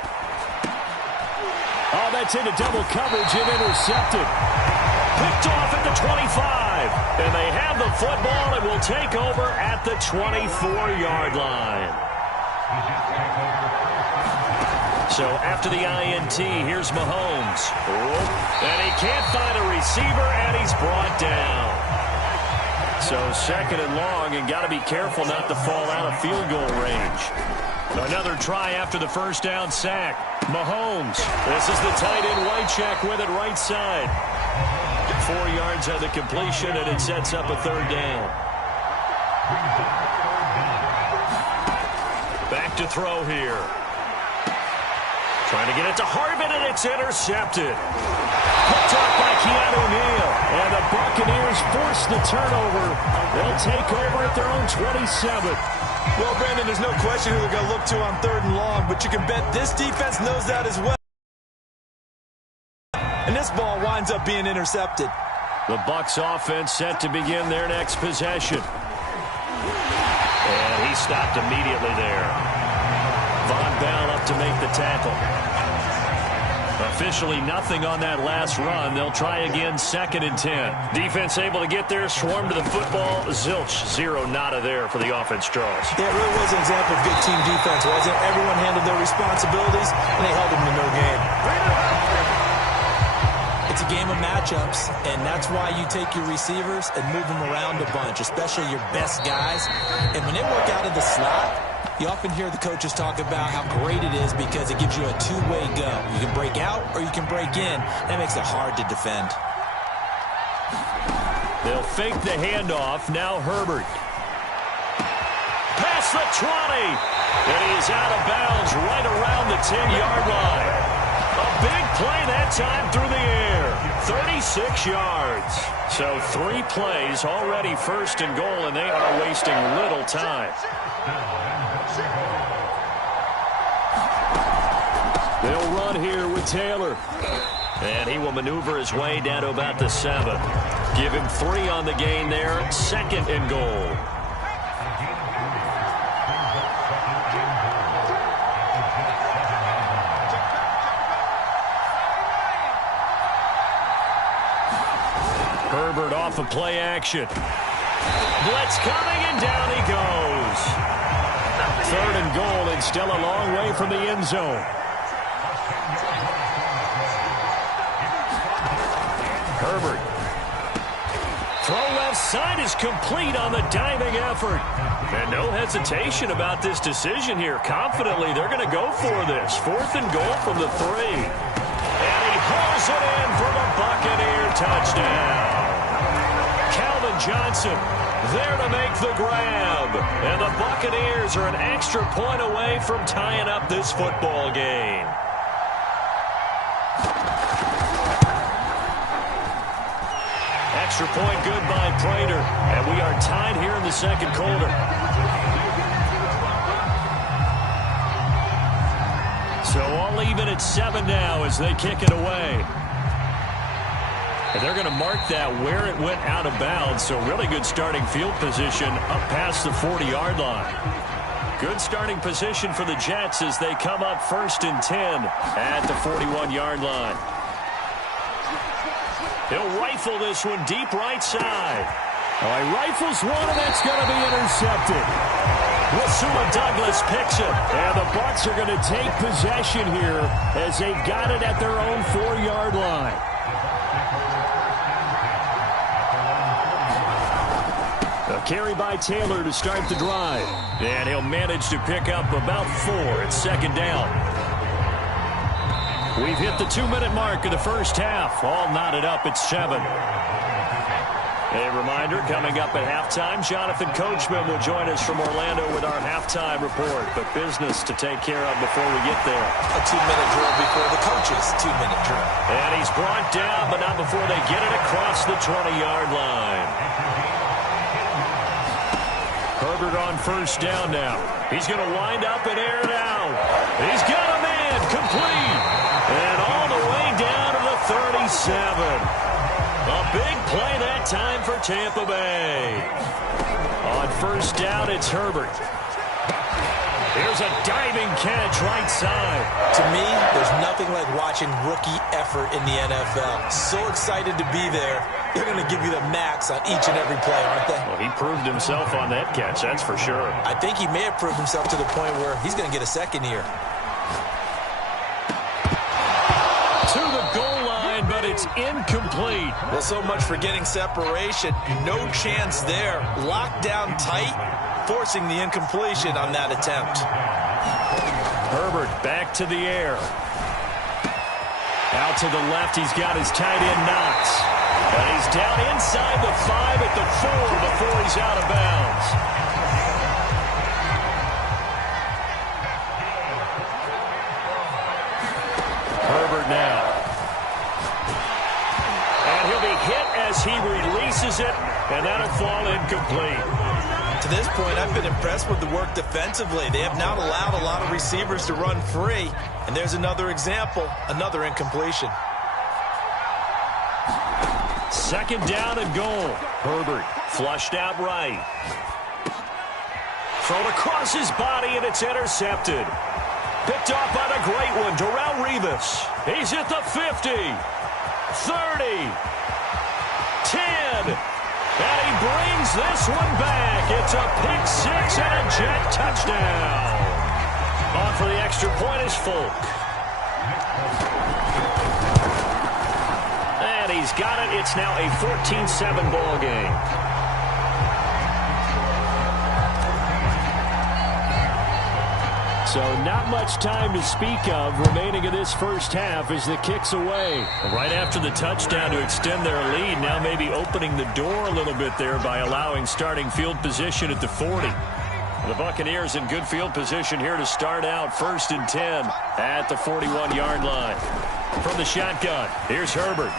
Oh, that's into double coverage and intercepted. Picked off at the 25. And they have the football and will take over at the 24-yard line. So after the INT, here's Mahomes. And he can't find a receiver, and he's brought down. So 2nd and long, and got to be careful not to fall out of field goal range. Another try after the 1st down sack. Mahomes. This is the tight end Wycheck with it right side. 4 yards on the completion, and it sets up a 3rd down. Back to throw here. Trying to get it to Harvin, and it's intercepted. Picked off by Keanu Neal. And the Buccaneers force the turnover. They'll take over at their own 27. Well, Brandon, there's no question who they're going to look to on 3rd and long, but you can bet this defense knows that as well. and this ball winds up being intercepted. The Bucs offense set to begin their next possession. And he stopped immediately there. Von Bell up to make the tackle. Officially nothing on that last run. They'll try again, 2nd and 10. Defense able to get there, swarm to the football. Zilch, 0 nada there for the offense draws. Yeah, it really was an example of good team defense, wasn't it? Everyone handled their responsibilities, and they held them to no gain. It's a game of matchups, and that's why you take your receivers and move them around a bunch, especially your best guys. And when they work out of the slot, you often hear the coaches talk about how great it is because it gives you a two-way go. You can break out or you can break in. That makes it hard to defend. They'll fake the handoff. Now Herbert. Past the 20. And he is out of bounds right around the 10-yard line. A big play that time through the air. 36 yards. So 3 plays already 1st and goal, and they are wasting little time. They'll run here with Taylor. And he will maneuver his way down to about the 7. Give him 3 on the gain there. 2nd and goal. Herbert off of play action. Blitz coming, and down he goes. 3rd and goal, and still a long way from the end zone. Herbert. Throw left side is complete on the diving effort. And no hesitation about this decision here. Confidently, they're going to go for this. 4th and goal from the 3. And he hauls it in for the Buccaneer touchdown. Calvin Johnson there to make the grab. And the Buccaneers are an extra point away from tying up this football game. Extra point good by Prater. And we are tied here in the 2nd quarter. So all even at 7 now as they kick it away. And they're going to mark that where it went out of bounds. So really good starting field position up past the 40-yard line. Good starting position for the Jets as they come up 1st and 10 at the 41-yard line. He'll rifle this one deep right side. Oh, he rifles one, and that's going to be intercepted. Rasul Douglas picks it. And the Bucs are going to take possession here as they've got it at their own 4-yard line. A carry by Taylor to start the drive. And he'll manage to pick up about 4 at 2nd down. We've hit the 2-minute mark of the first half. All knotted up at 7. A reminder, coming up at halftime, Jonathan Coachman will join us from Orlando with our halftime report. But business to take care of before we get there. A 2-minute drill before the coach's 2-minute drill. And he's brought down, but not before they get it across the 20-yard line. Herbert on 1st down now. He's going to wind up and air it out. He's got a man complete. And all the way down to the 37. A big play that time for Tampa Bay. On 1st down, it's Herbert. Here's a diving catch right side. To me, there's nothing like watching rookie effort in the NFL. So excited to be there. They're going to give you the max on each and every play, aren't they? Well, he proved himself on that catch, that's for sure. I think he may have proved himself to the point where he's going to get a 2nd here. To the goal line, but it's incomplete. Well, so much for getting separation. No chance there. Locked down tight, forcing the incompletion on that attempt. Herbert back to the air. Out to the left, he's got his tight end Knox. And he's down inside the 5 at the 4 before he's out of bounds. Herbert now. And he'll be hit as he releases it, and that'll fall incomplete. To this point, I've been impressed with the work defensively. They have not allowed a lot of receivers to run free. And there's another example, another incompletion. Second down and goal. Herbert flushed out right. Thrown across his body, and it's intercepted. Picked off by the great one, Darrelle Revis. He's at the 50, 30, 10, and he brings this one back. It's a pick six and a Jet touchdown. On for the extra point is Folk. And he's got it. It's now a 14-7 ball game. So not much time to speak of remaining in this first half as the kick's away. Right after the touchdown to extend their lead, now maybe opening the door a little bit there by allowing starting field position at the 40. The Buccaneers in good field position here to start out 1st and 10 at the 41-yard line. From the shotgun, here's Herbert.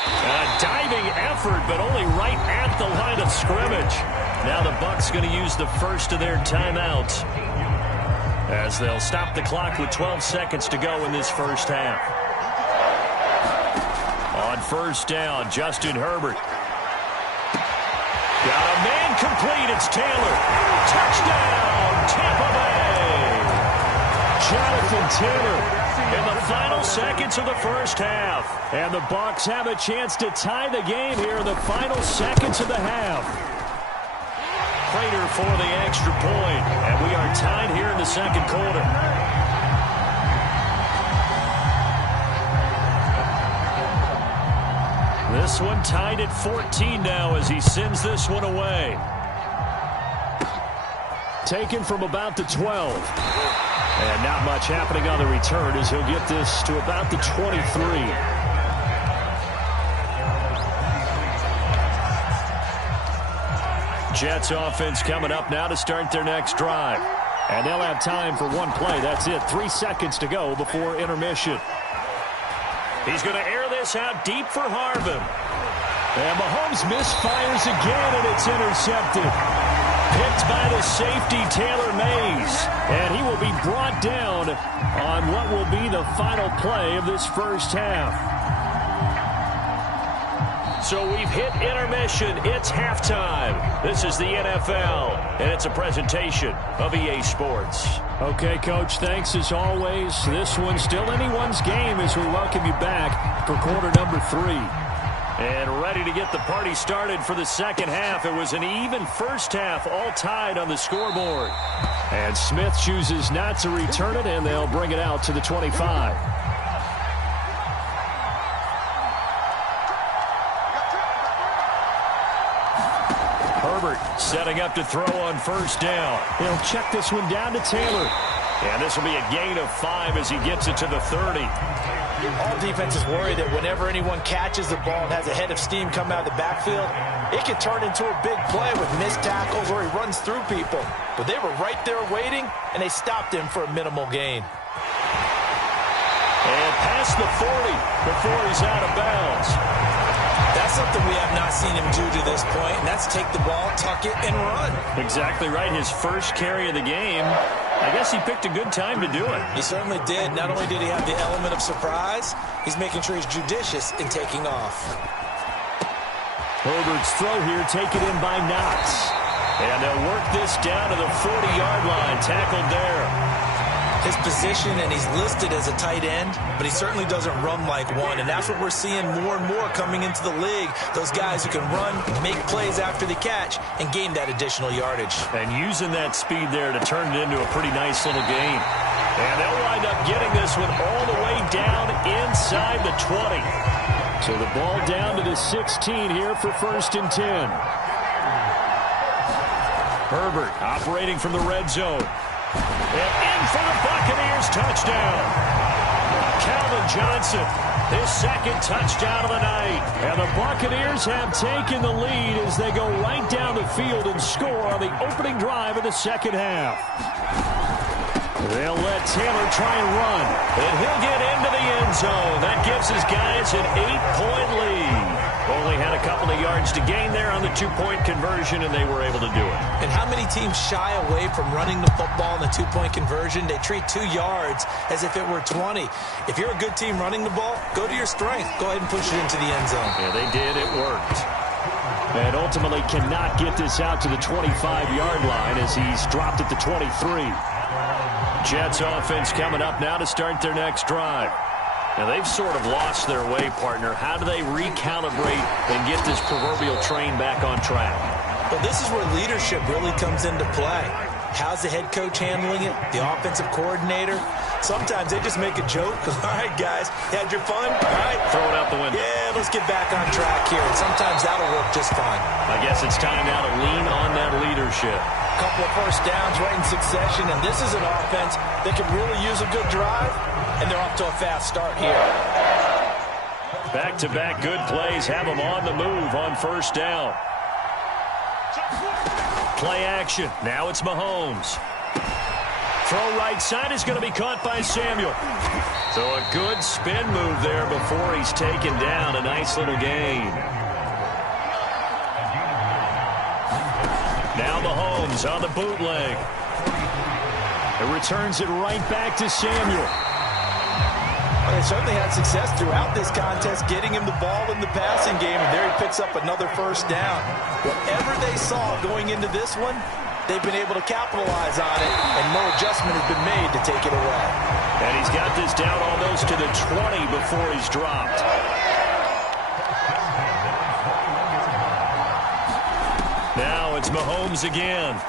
A diving effort, but only right at the line of scrimmage. Now the Bucs going to use the first of their timeouts, as they'll stop the clock with 12 seconds to go in this first half. On first down, Justin Herbert. Got a man complete. It's Taylor. Touchdown, Tampa Bay. Jonathan Taylor in the final seconds of the first half. And the Bucs have a chance to tie the game here in the final seconds of the half. Prater for the extra point, and we are tied here in the second quarter. This one tied at 14 now as he sends this one away. Taken from about the 12. And not much happening on the return as he'll get this to about the 23. Jets offense coming up now to start their next drive. And they'll have time for one play. That's it. 3 seconds to go before intermission. He's going to air this out deep for Harvin. And Mahomes misfires again, and it's intercepted. Picked by the safety, Taylor Mays. And he will be brought down on what will be the final play of this first half. So we've hit intermission. It's halftime. This is the NFL, and it's a presentation of EA Sports. Okay, Coach, thanks as always. This one's still anyone's game as we welcome you back for quarter number 3. And ready to get the party started for the second half. It was an even first half, all tied on the scoreboard. And Smith chooses not to return it, and they'll bring it out to the 25. Herbert setting up to throw on first down. They'll check this one down to Taylor. And this will be a gain of 5 as he gets it to the 30. All defenses worry that whenever anyone catches the ball and has a head of steam come out of the backfield, it can turn into a big play with missed tackles or he runs through people. But they were right there waiting, and they stopped him for a minimal gain. And past the 40 before he's out of bounds. That's something we have not seen him do to this point, and that's take the ball, tuck it, and run. Exactly right. His first carry of the game. I guess he picked a good time to do it. He certainly did. Not only did he have the element of surprise, he's making sure he's judicious in taking off. Herbert's throw here taken in by Knox. And they'll work this down to the 40-yard line. Tackled there. His position, and he's listed as a tight end, but he certainly doesn't run like one, and that's what we're seeing more and more coming into the league. Those guys who can run, make plays after the catch, and gain that additional yardage. And using that speed there to turn it into a pretty nice little gain. And they'll wind up getting this one all the way down inside the 20. So the ball down to the 16 here for 1st and 10. Herbert operating from the red zone. And in for the Buccaneers, touchdown. Calvin Johnson, his second touchdown of the night. And the Buccaneers have taken the lead as they go right down the field and score on the opening drive of the second half. They'll let Taylor try and run. And he'll get into the end zone. That gives his guys an 8-point lead. Only had a couple of yards to gain there on the two-point conversion, and they were able to do it. And how many teams shy away from running the football in the two-point conversion? They treat 2 yards as if it were 20. If you're a good team running the ball, go to your strength. Go ahead and push it into the end zone. Yeah, they did. It worked. And ultimately cannot get this out to the 25-yard line as he's dropped at the 23. Jets offense coming up now to start their next drive. Now, they've sort of lost their way, partner. How do they recalibrate and get this proverbial train back on track? Well, this is where leadership really comes into play. How's the head coach handling it? The offensive coordinator? Sometimes they just make a joke. All right, guys, you had your fun? All right. Throw it out the window. Yeah, let's get back on track here. And sometimes that'll work just fine. I guess it's time now to lean on that leadership. Couple of first downs right in succession, and this is an offense that can really use a good drive, and they're off to a fast start here. Back-to-back good plays have them on the move on first down. Play action. Now it's Mahomes. Throw right side is going to be caught by Samuel. So a good spin move there before he's taken down. A nice little gain. Now Mahomes on the bootleg. It returns it right back to Samuel. Well, they certainly had success throughout this contest, getting him the ball in the passing game, and there he picks up another first down. Whatever they saw going into this one, they've been able to capitalize on it, and no adjustment has been made to take it away. And he's got this down almost to the 20 before he's dropped. Now it's Mahomes again.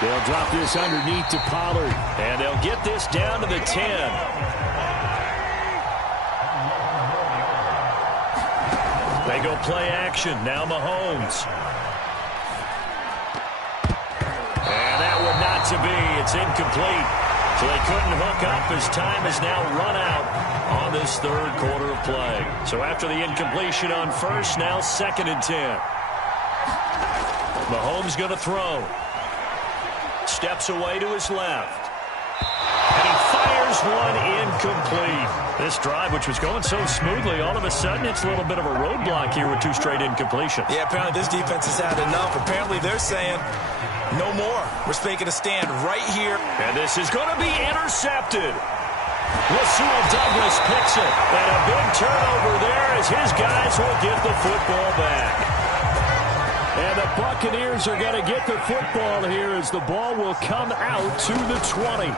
They'll drop this underneath to Pollard. And they'll get this down to the 10. They go play action. Now Mahomes. And that would not to be. It's incomplete. So they couldn't hook up as time has now run out on this third quarter of play. So after the incompletion on first, now 2nd and 10. Mahomes going to throw. Steps away to his left. And he fires one incomplete. This drive, which was going so smoothly, all of a sudden it's a little bit of a roadblock here with 2 straight incompletions. Yeah, apparently this defense has had enough. Apparently they're saying, no more. We're making a stand right here. And this is going to be intercepted. Rasul Douglas picks it. And a big turnover there as his guys will get the football back. And the Buccaneers are going to get the football here as the ball will come out to the 20.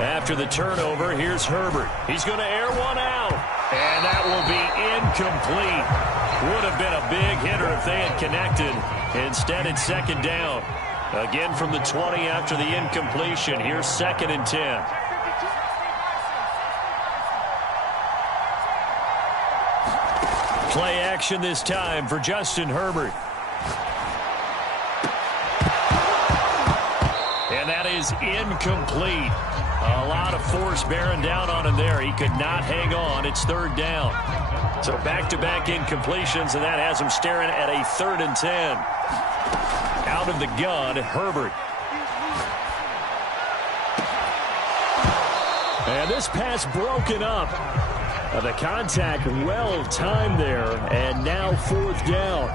After the turnover, here's Herbert. He's going to air one out. And that will be incomplete. Would have been a big hitter if they had connected. Instead, it's 2nd down. Again from the 20 after the incompletion. Here's 2nd and 10. Play action this time for Justin Herbert. And that is incomplete. A lot of force bearing down on him there. He could not hang on. It's 3rd down. So back-to-back incompletions, and that has him staring at a 3rd and 10. Out of the gun, Herbert. And this pass broken up. The contact well-timed there, and now 4th down.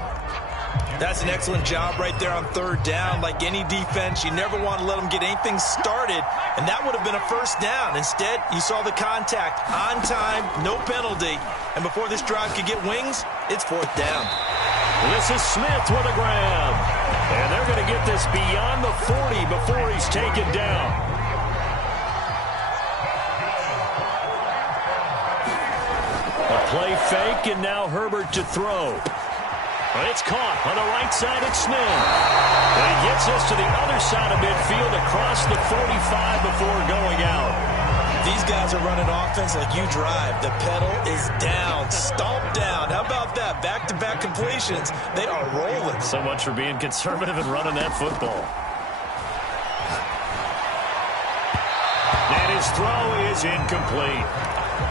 That's an excellent job right there on 3rd down. Like any defense, you never want to let them get anything started, and that would have been a first down. Instead, you saw the contact on time, no penalty, and before this drive could get wings, it's 4th down. This is Smith with a grab, and they're going to get this beyond the 40 before he's taken down. A play fake, and now Herbert to throw. It's caught on the right side. It's Smith. And he gets us to the other side of midfield across the 45 before going out. These guys are running offense like you drive. The pedal is down, stomped down. How about that? Back-to-back completions. They are rolling. So much for being conservative and running that football. And his throw is incomplete.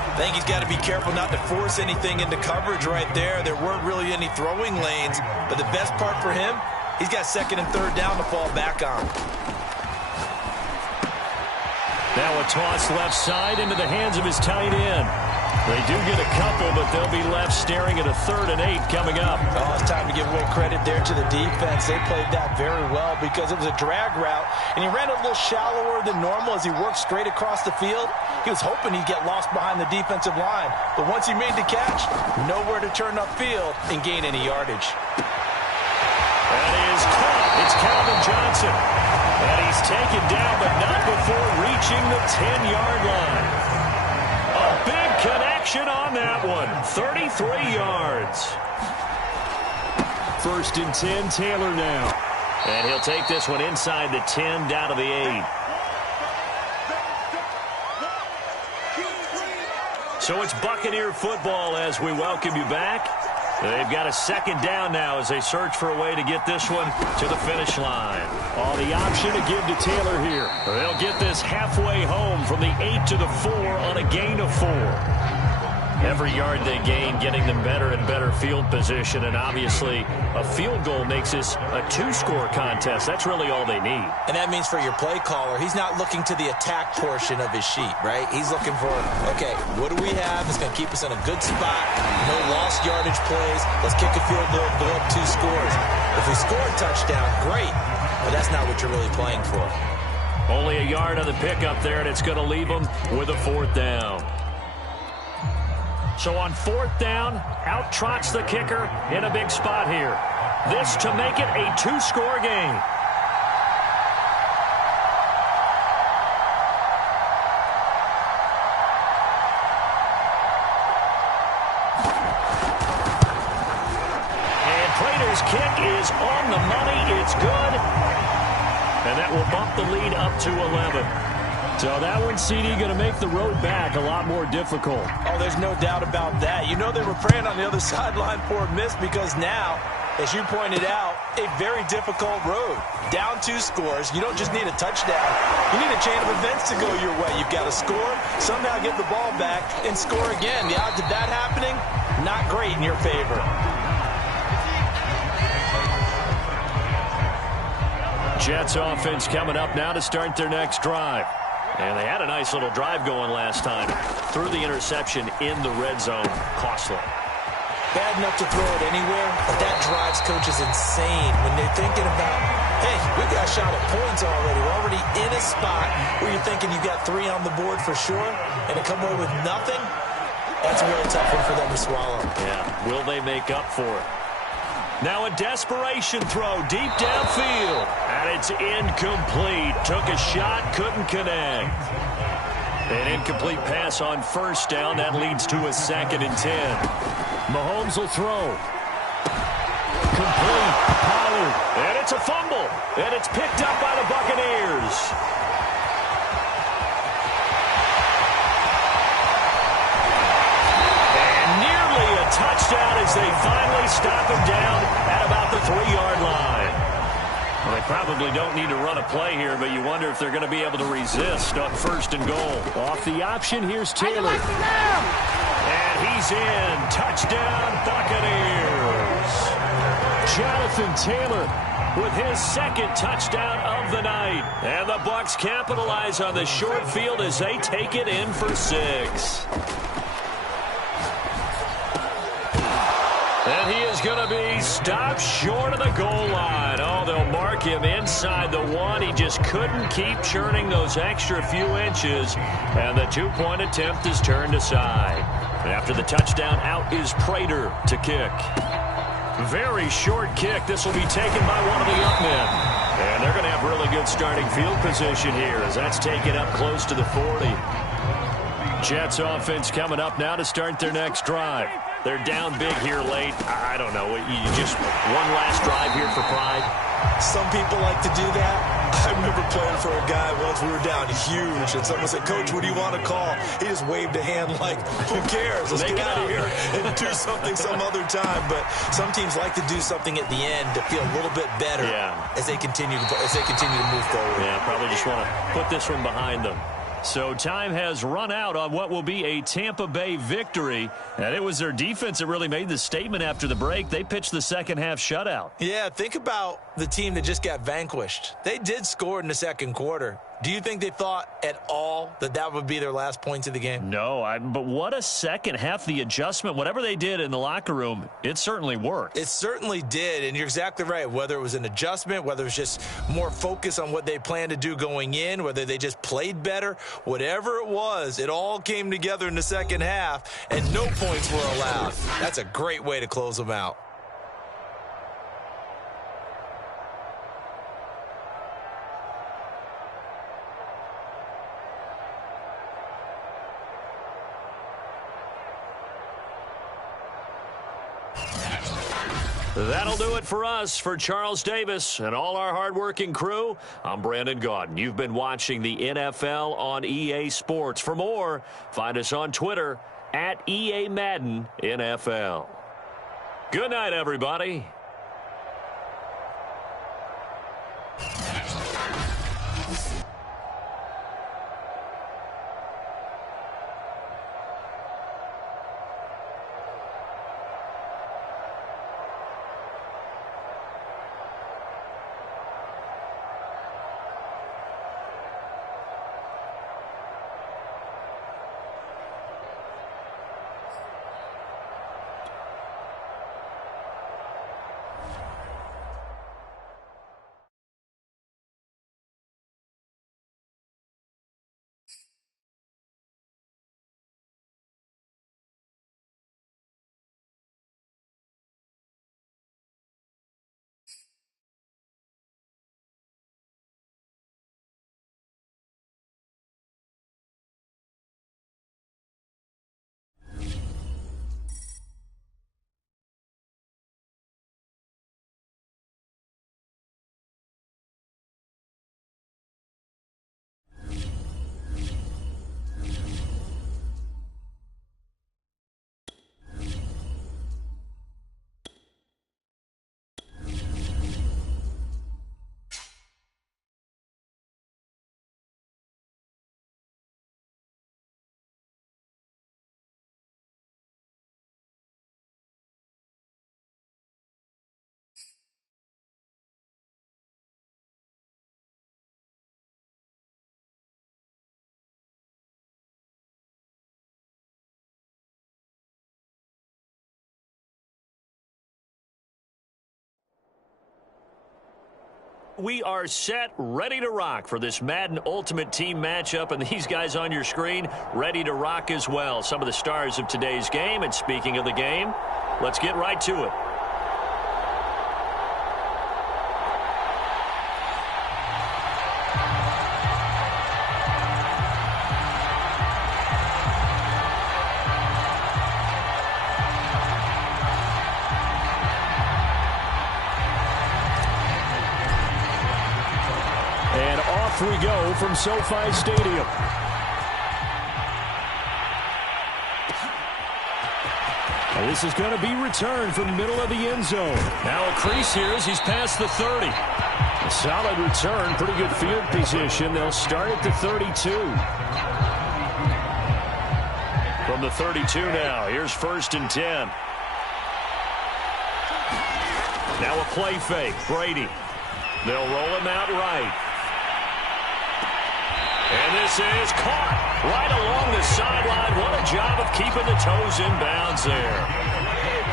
I think he's got to be careful not to force anything into coverage right there. There weren't really any throwing lanes, but the best part for him, he's got 2nd and 3rd down to fall back on. Now a toss left side into the hands of his tight end. They do get a couple, but they'll be left staring at a 3rd and 8 coming up. Oh, it's time to give a little credit there to the defense. They played that very well because it was a drag route, and he ran a little shallower than normal as he worked straight across the field. He was hoping he'd get lost behind the defensive line, but once he made the catch, nowhere to turn upfield and gain any yardage. That is caught. It's Calvin Johnson. And he's taken down, but not before reaching the 10-yard line. A big connection on that one. 33 yards. 1st and 10, Taylor now. And he'll take this one inside the 10, down to the 8. So it's Buccaneer football as we welcome you back. They've got a 2nd down now as they search for a way to get this one to the finish line. Oh, the option to give to Taylor here. They'll get this halfway home from the 8 to the 4 on a gain of 4. Every yard they gain, getting them better and better field position, and obviously a field goal makes this a 2-score contest. That's really all they need. And that means for your play caller, he's not looking to the attack portion of his sheet, right? He's looking for, okay, what do we have that's going to keep us in a good spot? No lost yardage plays. Let's kick a field goal, go up 2 scores. If we score a touchdown, great, but that's not what you're really playing for. Only a yard on the pickup there, and it's going to leave them with a 4th down. So on 4th down, out trots the kicker in a big spot here. This to make it a 2-score game. And Prater's kick is on the money. It's good. And that will bump the lead up to 11. So that one, CD, going to make the road back a lot more difficult. Oh, there's no doubt about that. You know they were praying on the other sideline for a miss because now, as you pointed out, a very difficult road. Down 2 scores. You don't just need a touchdown. You need a chain of events to go your way. You've got to score, somehow get the ball back, and score again. The odds of that happening, not great in your favor. Jets offense coming up now to start their next drive. And they had a nice little drive going last time. Threw the interception in the red zone. Costly. Bad enough to throw it anywhere, but that drives coaches insane when they're thinking about, hey, we got a shot at points already. We're already in a spot where you're thinking you got 3 on the board for sure, and to come away with nothing, that's a really tough one for them to swallow. Yeah, will they make up for it? Now a desperation throw deep downfield. And it's incomplete. Took a shot, couldn't connect. An incomplete pass on 1st down. That leads to a 2nd and 10. Mahomes will throw. Complete. Pollard. And it's a fumble. And it's picked up by the Buccaneers. Touchdown as they finally stop him down at about the 3-yard line. Well, they probably don't need to run a play here, but you wonder if they're going to be able to resist on 1st and goal. Off the option, here's Taylor. And he's in. Touchdown, Buccaneers. Jonathan Taylor with his 2nd touchdown of the night. And the Bucs capitalize on the short field as they take it in for 6. And he is going to be stopped short of the goal line. Oh, they'll mark him inside the 1. He just couldn't keep churning those extra few inches. And the 2-point attempt is turned aside. After the touchdown, out is Prater to kick. Very short kick. This will be taken by one of the up men. And they're going to have really good starting field position here as that's taken up close to the 40. Jets offense coming up now to start their next drive. They're down big here late. I don't know. You just one last drive here for pride. Some people like to do that. I remember playing for a guy once. We were down huge, and someone said, "Coach, what do you want to call?" He just waved a hand like, "Who cares? Let's get out of here and do something some other time." But some teams like to do something at the end to feel a little bit better as they continue to move forward. Yeah, probably just want to put this one behind them. So time has run out on what will be a Tampa Bay victory. And it was their defense that really made the statement after the break. They pitched the second-half shutout. Yeah, think about the team that just got vanquished. They did score in the second quarter, Do you think they thought at all that that would be their last points of the game? No, but what a second half. The adjustment, whatever they did in the locker room, it certainly worked. It certainly did, and you're exactly right. Whether it was an adjustment, whether it was just more focus on what they planned to do going in, whether they just played better, whatever it was, it all came together in the second half, and no points were allowed. That's a great way to close them out. That'll do it for us. For Charles Davis and all our hardworking crew, I'm Brandon Gaudin. You've been watching the NFL on EA Sports. For more, find us on Twitter at EA Madden NFL. Good night, everybody. We are set, ready to rock for this Madden Ultimate Team matchup, and these guys on your screen ready to rock as well. Some of the stars of today's game, and speaking of the game, let's get right to it. We go from SoFi Stadium. And this is going to be returned from the middle of the end zone. Now a crease here as he's past the 30. A solid return, pretty good field position. They'll start at the 32. From the 32 now, here's 1st and 10. Now a play fake, Brady. They'll roll him out right. And this is caught right along the sideline. What a job of keeping the toes in bounds there.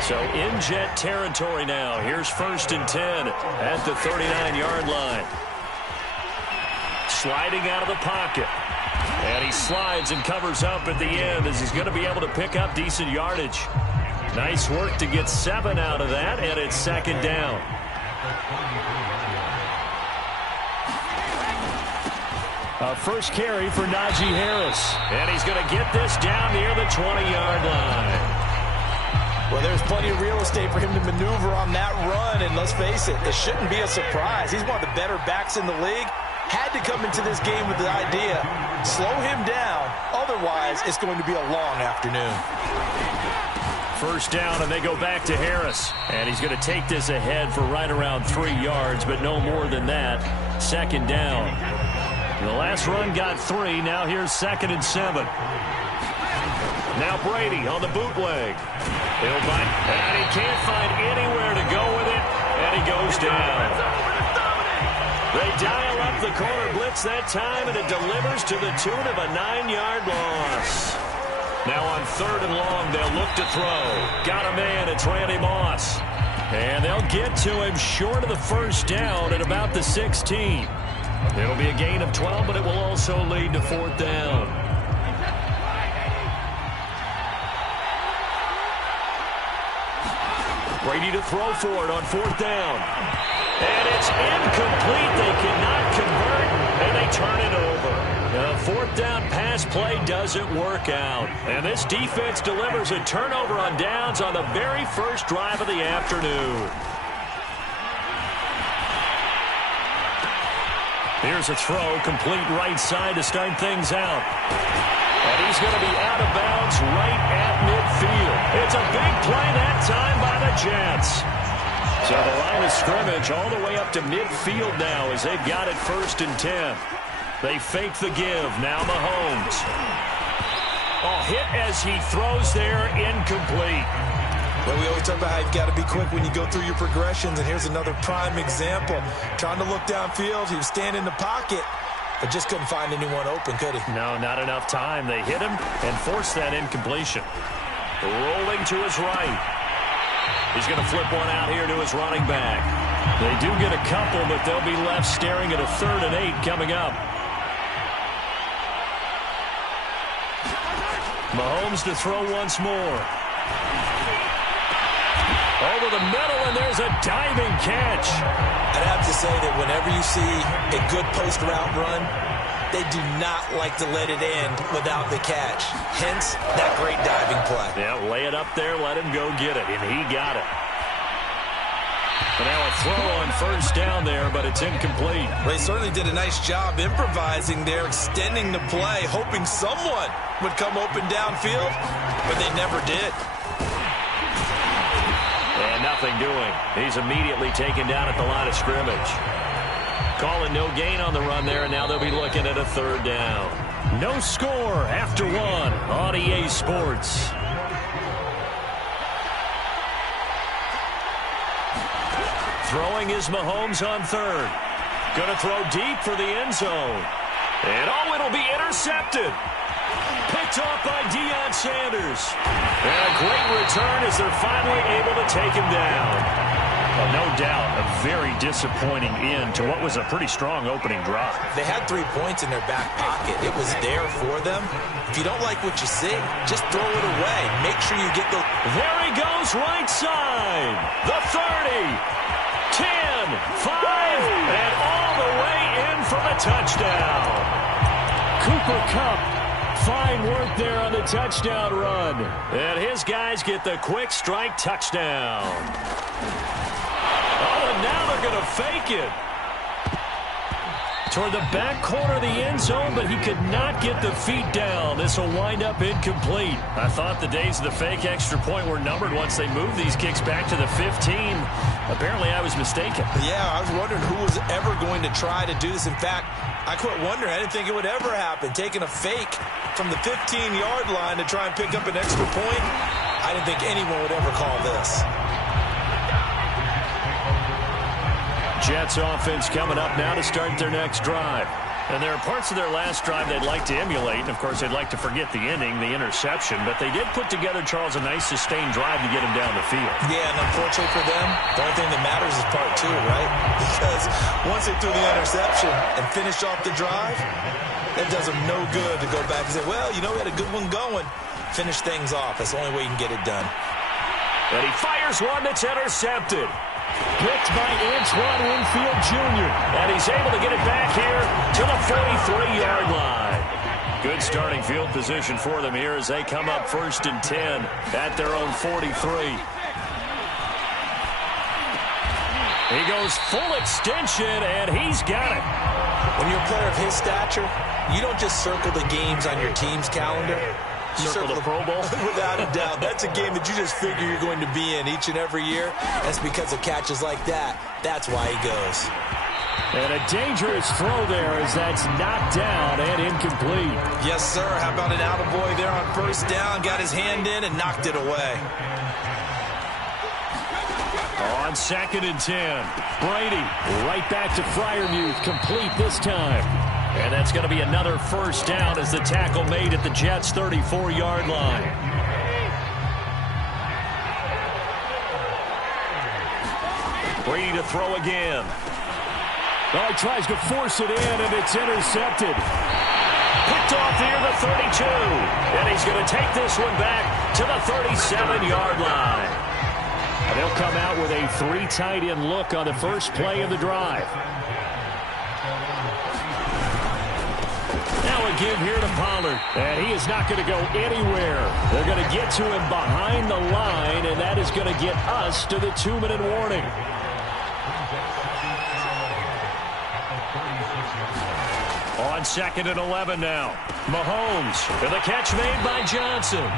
So in jet territory now. Here's 1st and 10 at the 39-yard line. Sliding out of the pocket. And he slides and covers up at the end as he's going to be able to pick up decent yardage. Nice work to get 7 out of that, and it's 2nd down. First carry for Najee Harris. And he's going to get this down near the 20-yard line. Well, there's plenty of real estate for him to maneuver on that run, and let's face it, it shouldn't be a surprise. He's one of the better backs in the league. Had to come into this game with the idea, slow him down, otherwise it's going to be a long afternoon. First down, and they go back to Harris. And he's going to take this ahead for right around 3 yards, but no more than that. 2nd down. The last run got 3. Now here's 2nd and 7. Now Brady on the bootleg. He'll bite, and he can't find anywhere to go with it, and he goes down. They dial up the corner blitz that time, and it delivers to the tune of a 9-yard loss. Now on 3rd and long, they'll look to throw. Got a man, it's Randy Moss. And they'll get to him short of the first down at about the 16. It'll be a gain of 12, but it will also lead to 4th down. Brady to throw for it on 4th down. And it's incomplete. They cannot convert, and they turn it over. The 4th down pass play doesn't work out. And this defense delivers a turnover on downs on the very first drive of the afternoon. Here's a throw, complete right side to start things out. And he's going to be out of bounds right at midfield. It's a big play that time by the Jets. So the line of scrimmage all the way up to midfield now as they've got it 1st and 10. They fake the give. Now Mahomes. Oh, hit as he throws there, incomplete. Well, we always talk about how you've got to be quick when you go through your progressions, and here's another prime example. Trying to look downfield, he was standing in the pocket, but just couldn't find anyone open, could he? No, not enough time. They hit him and forced that incompletion. Rolling to his right. He's going to flip one out here to his running back. They do get a couple, but they'll be left staring at a 3rd and 8 coming up. Mahomes to throw once more. Over the middle, and there's a diving catch. I'd have to say that whenever you see a good post route run, they do not like to let it end without the catch. Hence, that great diving play. Yeah, lay it up there, let him go get it, and he got it. And now a throw on 1st down there, but it's incomplete. Well, he certainly did a nice job improvising there, extending the play, hoping someone would come open downfield, but they never did. And nothing doing. He's immediately taken down at the line of scrimmage. Calling no gain on the run there, and now they'll be looking at a 3rd down. No score after 1 on EA Sports. Throwing is Mahomes on 3rd. Going to throw deep for the end zone. And oh, it'll be intercepted. Picked off by Deion Sanders. And a great return as they're finally able to take him down. Well, no doubt a very disappointing end to what was a pretty strong opening drive. They had 3 points in their back pocket. It was there for them. If you don't like what you see, just throw it away. Make sure you get the... There he goes, right side. The 30. 10, 5, and all the way in for the touchdown. Cooper Kupp, fine work there on the touchdown run. And his guys get the quick strike touchdown. Oh, and now they're going to fake it. Toward the back corner of the end zone, but he could not get the feet down. This will wind up incomplete. I thought the days of the fake extra point were numbered once they moved these kicks back to the 15. Apparently, I was mistaken. Yeah, I was wondering who was ever going to try to do this. In fact, I quit wondering. I didn't think it would ever happen. Taking a fake from the 15-yard line to try and pick up an extra point, I didn't think anyone would ever call this. Jets offense coming up now to start their next drive. And there are parts of their last drive they'd like to emulate. And, of course, they'd like to forget the ending, the interception. But they did put together, Charles, a nice sustained drive to get him down the field. Yeah, and unfortunately for them, the only thing that matters is part 2, right? Because once they threw the interception and finished off the drive, that does them no good to go back and say, well, you know, we had a good one going. Finish things off. That's the only way you can get it done. And he fires one that's intercepted. Picked by Antoine Winfield Jr. And he's able to get it back here to the 43-yard line. Good starting field position for them here as they come up 1st and 10 at their own 43. He goes full extension, and he's got it. When you're a player of his stature, you don't just circle the games on your team's calendar. You circle the Pro Bowl? Without a doubt. That's a game that you just figure you're going to be in each and every year. That's because of catches like that. That's why he goes. And a dangerous throw there as that's knocked down and incomplete. Yes, sir. How about an attaboy there on 1st down? Got his hand in and knocked it away. On 2nd and 10. Brady right back to Freiermuth, complete this time. And that's going to be another first down as the tackle made at the Jets' 34-yard line. Brady to throw again. Oh, he tries to force it in, and it's intercepted. Picked off near the 32. And he's going to take this one back to the 37-yard line. And they'll come out with a 3 tight end look on the first play of the drive. Now a give here to Pollard. And he is not going to go anywhere. They're going to get to him behind the line, and that is going to get us to the 2-minute warning. On 2nd and 11 now. Mahomes, and the catch made by Johnson.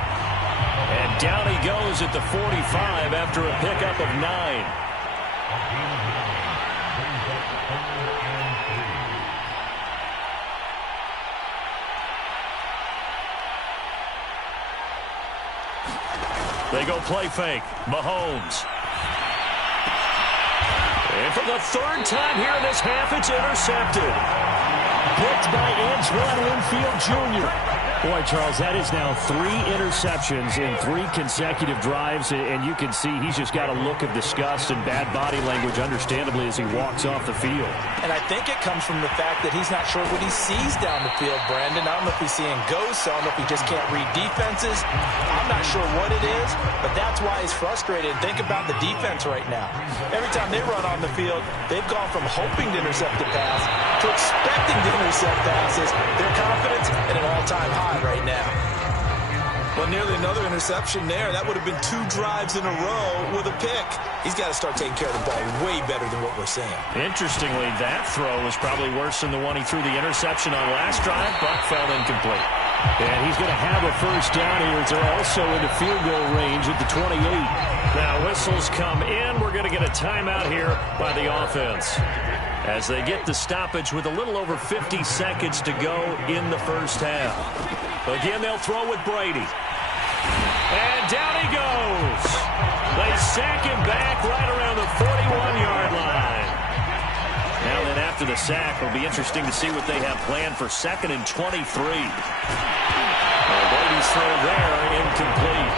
And down he goes at the 45 after a pickup of 9. They go play fake. Mahomes. And for the 3rd time here in this half, it's intercepted. Picked by Antoine Winfield Jr. Boy, Charles, that is now 3 interceptions in 3 consecutive drives, and you can see he's just got a look of disgust and bad body language, understandably, as he walks off the field. And I think it comes from the fact that he's not sure what he sees down the field, Brandon. I don't know if he's seeing ghosts. I don't know if he just can't read defenses. I'm not sure what it is, but that's why he's frustrated. Think about the defense right now. Every time they run on the field, they've gone from hoping to intercept the pass to expecting to intercept passes. Their confidence at an all-time high right now. Well, nearly another interception there. That would have been 2 drives in a row with a pick. He's got to start taking care of the ball way better than what we're seeing. Interestingly, that throw was probably worse than the one he threw the interception on last drive, but fell incomplete. And he's going to have a first down here. They're also into field goal range at the 28. Now whistles come in. We're going to get a timeout here by the offense, as they get the stoppage with a little over 50 seconds to go in the first half. Again, they'll throw with Brady. And down he goes. They sack him back right around the 41-yard line. Now then, after the sack, it'll be interesting to see what they have planned for 2nd and 23. Brady's throw there, incomplete.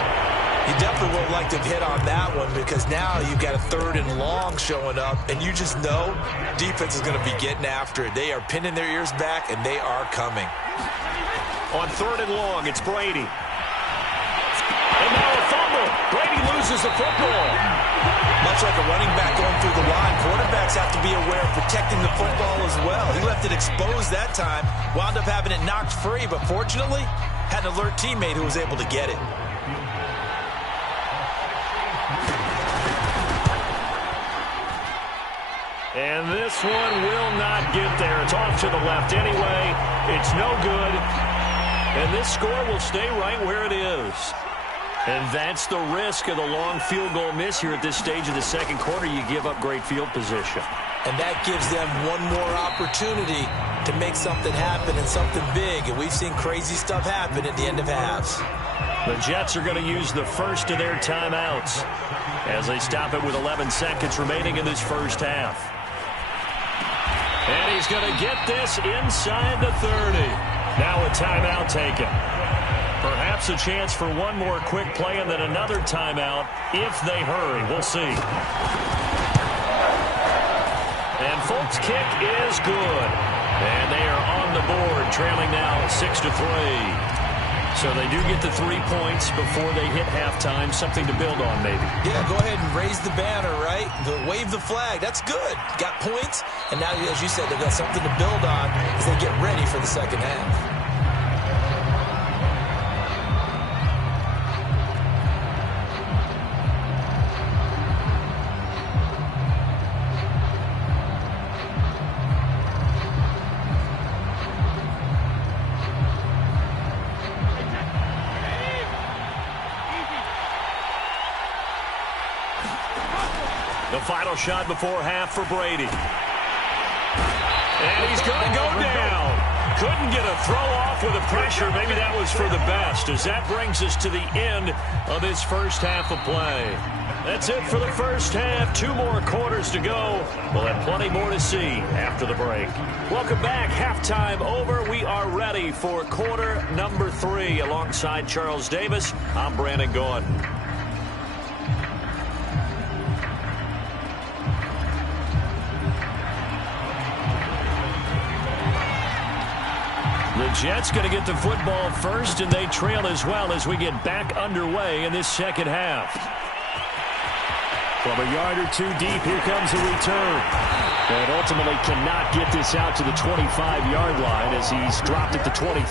You definitely would like to hit on that one, because now you've got a 3rd and long showing up, and you just know defense is going to be getting after it. They are pinning their ears back, and they are coming. On 3rd and long, it's Brady. And now a fumble. Brady loses the football. Much like a running back going through the line, quarterbacks have to be aware of protecting the football as well. He left it exposed that time, wound up having it knocked free, but fortunately, had an alert teammate who was able to get it. And this one will not get there. It's off to the left anyway. It's no good. And this score will stay right where it is. And that's the risk of the long field goal miss here at this stage of the 2nd quarter. You give up great field position. And that gives them one more opportunity to make something happen, and something big. And we've seen crazy stuff happen at the end of halves. The Jets are going to use the first of their timeouts as they stop it with 11 seconds remaining in this first half. And he's going to get this inside the 30. Now a timeout taken. Perhaps a chance for one more quick play and then another timeout if they hurry. We'll see. And Folk's kick is good. And they are on the board, trailing now 6-3. So they do get the 3 points before they hit halftime. Something to build on, maybe. Yeah, go ahead and raise the banner, right? Wave the flag. That's good. Got points. And now, as you said, they've got something to build on as they get ready for the second half. The final shot before half for Brady. And he's going to go down. Couldn't get a throw off with the pressure. Maybe that was for the best, as that brings us to the end of this first half of play. That's it for the first half. 2 more quarters to go. We'll have plenty more to see after the break. Welcome back. Halftime over. We are ready for quarter number 3. Alongside Charles Davis, I'm Brandon Gaudin. The Jets going to get the football first, and they trail as well as we get back underway in this second half. From a yard or 2 deep, here comes the return. And ultimately cannot get this out to the 25-yard line as he's dropped at the 23.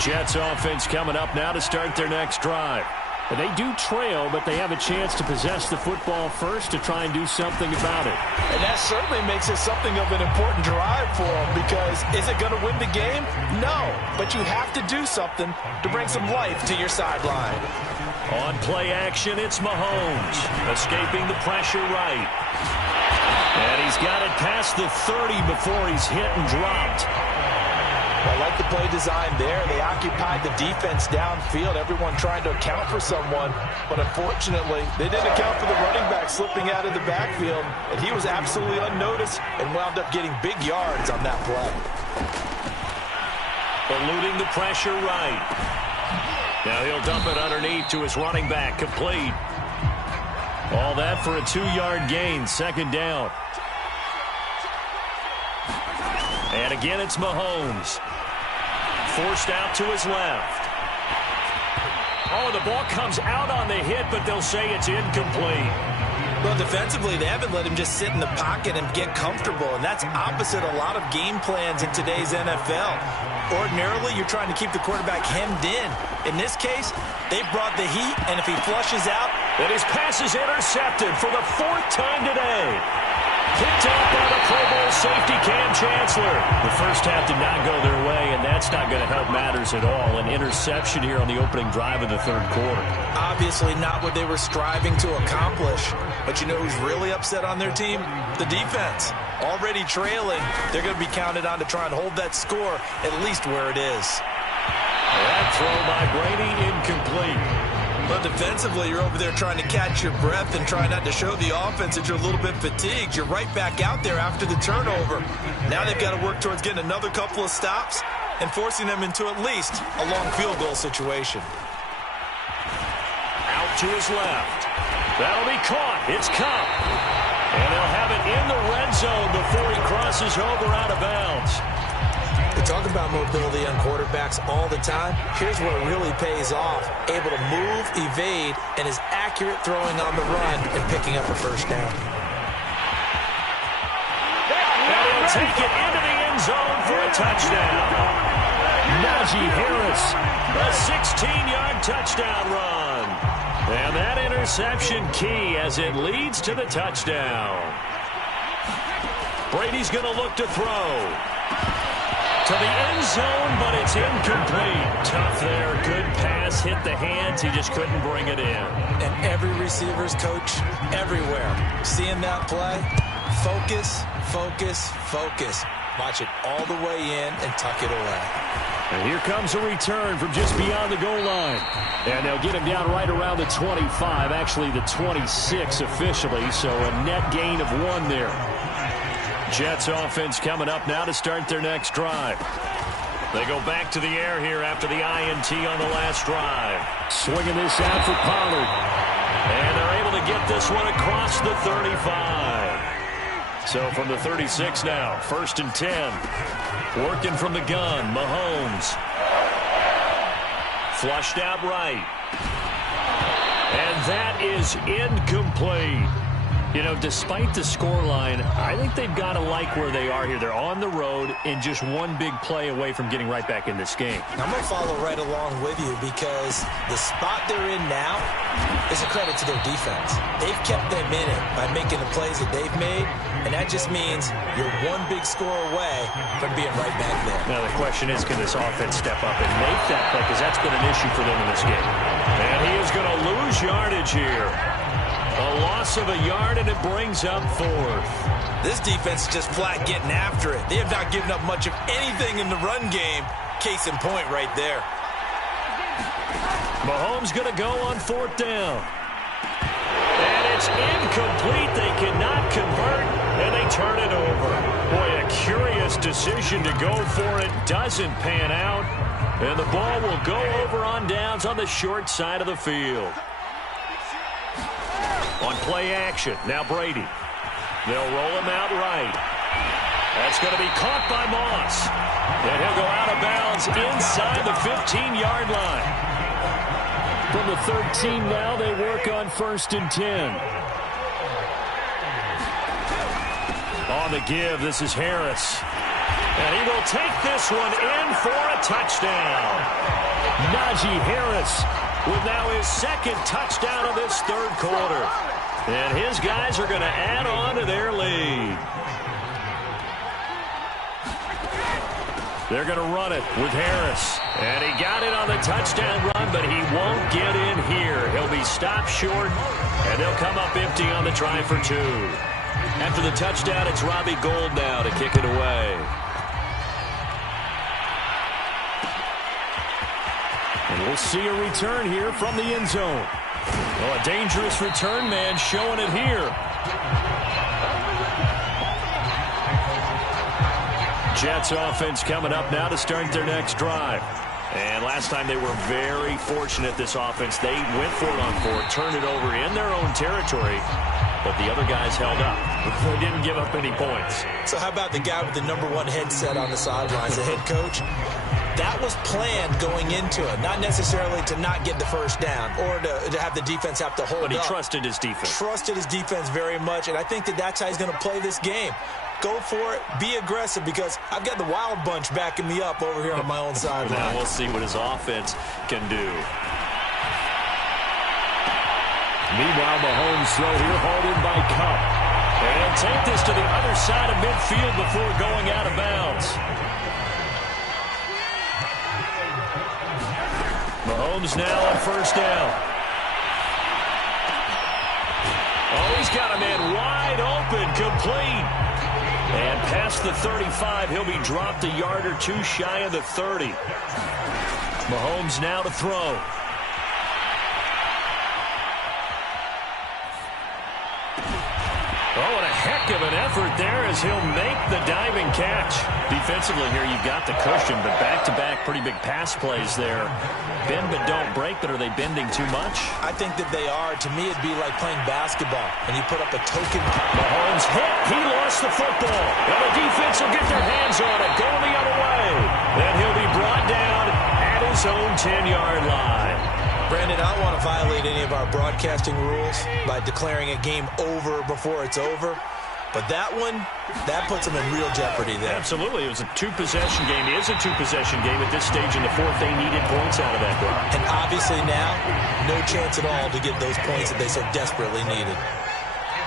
Jets offense coming up now to start their next drive. And they do trail, but they have a chance to possess the football first to try and do something about it. And that certainly makes it something of an important drive for them, because is it going to win the game? No, but you have to do something to bring some life to your sideline. On play action, it's Mahomes, escaping the pressure right. And he's got it past the 30 before he's hit and dropped. I like the play design there. They occupied the defense downfield, everyone trying to account for someone. But unfortunately, they didn't account for the running back slipping out of the backfield. And he was absolutely unnoticed and wound up getting big yards on that play. Eluding the pressure right. Now he'll dump it underneath to his running back. Complete. All that for a 2-yard gain. Second down. And again, it's Mahomes. Forced out to his left. Oh, the ball comes out on the hit, but they'll say it's incomplete. Well, defensively, they haven't let him just sit in the pocket and get comfortable, and that's opposite a lot of game plans in today's NFL. Ordinarily, you're trying to keep the quarterback hemmed in. In this case, they've brought the heat, and if he flushes out, then his pass is intercepted for the 4th time today. Picked up by the Pro Bowl safety Cam Chancellor. The first half did not go their way, and that's not going to help matters at all. An interception here on the opening drive of the 3rd quarter. Obviously not what they were striving to accomplish. But you know who's really upset on their team? The defense. Already trailing, they're going to be counted on to try and hold that score at least where it is. That throw by Brady incomplete. But defensively, you're over there trying to catch your breath and try not to show the offense that you're a little bit fatigued. You're right back out there after the turnover. Now they've got to work towards getting another couple of stops and forcing them into at least a long field goal situation. Out to his left. That'll be caught. It's Kupp. And they'll have it in the red zone before he crosses over out of bounds. We talk about mobility on quarterbacks all the time. Here's where it really pays off. Able to move, evade, and is accurate throwing on the run and picking up a first down. And he'll take it into the end zone for a touchdown. Najee Harris, a 16-yard touchdown run. And that interception key as it leads to the touchdown. Brady's going to look to throw. To the end zone, but it's incomplete. Tough there. Good pass. Hit the hands. He just couldn't bring it in. And every receiver's coach everywhere. Seeing that play, focus, focus, focus. Watch it all the way in and tuck it away. And here comes a return from just beyond the goal line. And they'll get him down right around the 25, actually the 26 officially, so a net gain of 1 there. Jets offense coming up now to start their next drive. They go back to the air here after the INT on the last drive. Swinging this out for Pollard. And they're able to get this one across the 35. So from the 36 now, 1st and 10. Working from the gun, Mahomes. Flushed out right. And that is incomplete. You know, despite the scoreline, I think they've got to like where they are here. They're on the road and just one big play away from getting right back in this game. I'm going to follow right along with you because the spot they're in now is a credit to their defense. They've kept them in it by making the plays that they've made, and that just means you're one big score away from being right back there. Now, the question is, can this offense step up and make that play? Because that's been an issue for them in this game. And he is going to lose yardage here. A loss of a yard, and it brings up 4th. This defense is just flat getting after it. They have not given up much of anything in the run game. Case in point right there. Mahomes going to go on 4th down. And it's incomplete. They cannot convert, and they turn it over. Boy, a curious decision to go for it. Doesn't pan out. And the ball will go over on downs on the short side of the field. On play action, now Brady. They'll roll him out right. That's going to be caught by Moss. And he'll go out of bounds inside the 15-yard line. From the 13 now, they work on 1st and 10. On the give, this is Harris. And he will take this one in for a touchdown. Najee Harris with now his 2nd touchdown of this 3rd quarter. And his guys are going to add on to their lead. They're going to run it with Harris. And he got it on the touchdown run, but he won't get in here. He'll be stopped short, and they'll come up empty on the try for 2. After the touchdown, it's Robbie Gould now to kick it away. And we'll see a return here from the end zone. Oh, a dangerous return man showing it here. Jets offense coming up now to start their next drive. And last time they were very fortunate, this offense. They went for it on 4th, turned it over in their own territory, but the other guys held up. They didn't give up any points. So how about the guy with the #1 headset on the sidelines, the head coach? That was planned going into it, not necessarily to not get the 1st down or to have the defense have to hold up. But he trusted his defense. Trusted his defense very much, and I think that's how he's going to play this game. Go for it. Be aggressive, because I've got the Wild Bunch backing me up over here on my own sideline. Now we'll see what his offense can do. Meanwhile, Mahomes throw here hauled in by Kupp. And he'll take this to the other side of midfield before going out of bounds. Mahomes now on 1st down. Oh, he's got a man wide open, complete. And past the 35, he'll be dropped a yard or 2 shy of the 30. Mahomes now to throw. Oh, and a heck of an effort there as he'll make the diving catch. Defensively here, you've got the cushion, but back-to-back pretty big pass plays there. Bend but don't break, but are they bending too much? I think that they are. To me, it'd be like playing basketball, and you put up a token. Mahomes hit. He lost the football. And the defense will get their hands on it. Going the other way. Then he'll be brought down at his own 10-yard line. Brandon, I don't want to violate any of our broadcasting rules by declaring a game over before it's over. But that one, that puts them in real jeopardy there. Absolutely. It was a 2-possession game. It is a 2-possession game at this stage in the 4th. They needed points out of that drive. And obviously now, no chance at all to get those points that they so desperately needed.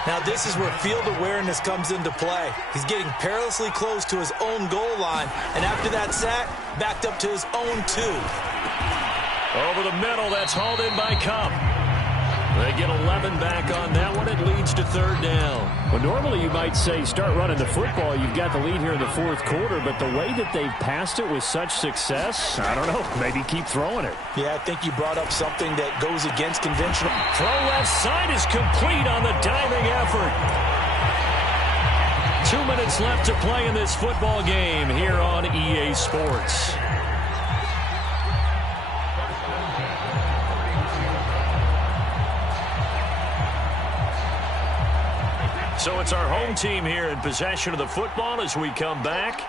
Now this is where field awareness comes into play. He's getting perilously close to his own goal line. And after that sack, backed up to his own 2. Over the middle, that's hauled in by Kupp. They get 11 back on that one. It leads to 3rd down. Well, normally you might say start running the football. You've got the lead here in the 4th quarter, but the way that they've passed it with such success, I don't know, maybe keep throwing it. Yeah, I think you brought up something that goes against conventional. Throw left side is complete on the diving effort. 2 minutes left to play in this football game here on EA Sports. So it's our home team here in possession of the football as we come back.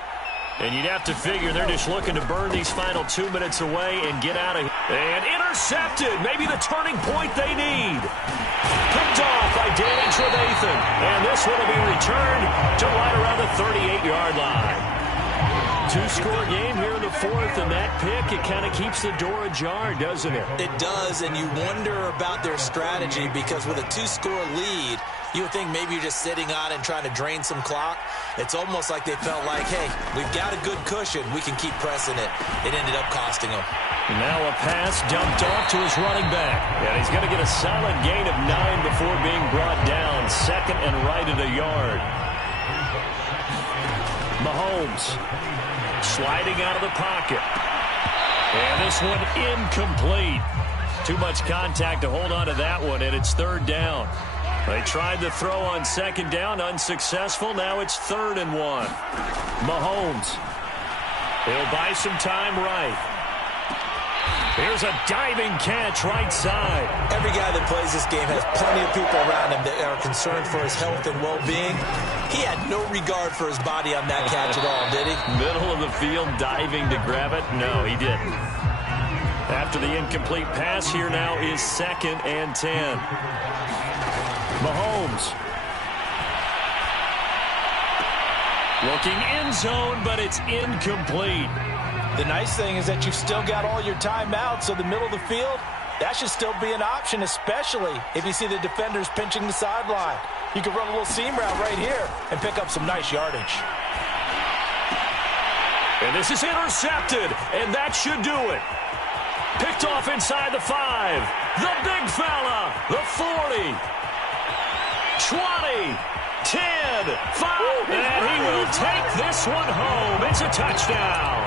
And you'd have to figure they're just looking to burn these final 2 minutes away and get out of here. And intercepted. Maybe the turning point they need. Picked off by Danny Trevathan. And this one will be returned to right around the 38-yard line. 2-score game here in the 4th, and that pick, it kind of keeps the door ajar, doesn't it? It does, and you wonder about their strategy because with a 2-score lead, You would think maybe you're just sitting on and trying to drain some clock. It's almost like they felt like, hey, we've got a good cushion. We can keep pressing it. It ended up costing them. Now a pass dumped off to his running back. And he's going to get a solid gain of 9 before being brought down. Second and right at a yard. Mahomes sliding out of the pocket. And this one incomplete. Too much contact to hold on to that one, and it's third down. They tried to throw on second down, unsuccessful. Now it's 3rd and 1. Mahomes. He'll buy some time right. Here's a diving catch right side. Every guy that plays this game has plenty of people around him that are concerned for his health and well-being. He had no regard for his body on that catch at all, did he? Middle of the field, diving to grab it? No, he didn't. After the incomplete pass, here now is 2nd and 10. Mahomes. Looking end zone, but it's incomplete. The nice thing is that you've still got all your timeouts, so the middle of the field, that should still be an option, especially if you see the defenders pinching the sideline. You can run a little seam route right here and pick up some nice yardage. And this is intercepted, and that should do it. Picked off inside the 5. The big fella, the 40. 20, 10, 5, and he will take this one home. It's a touchdown.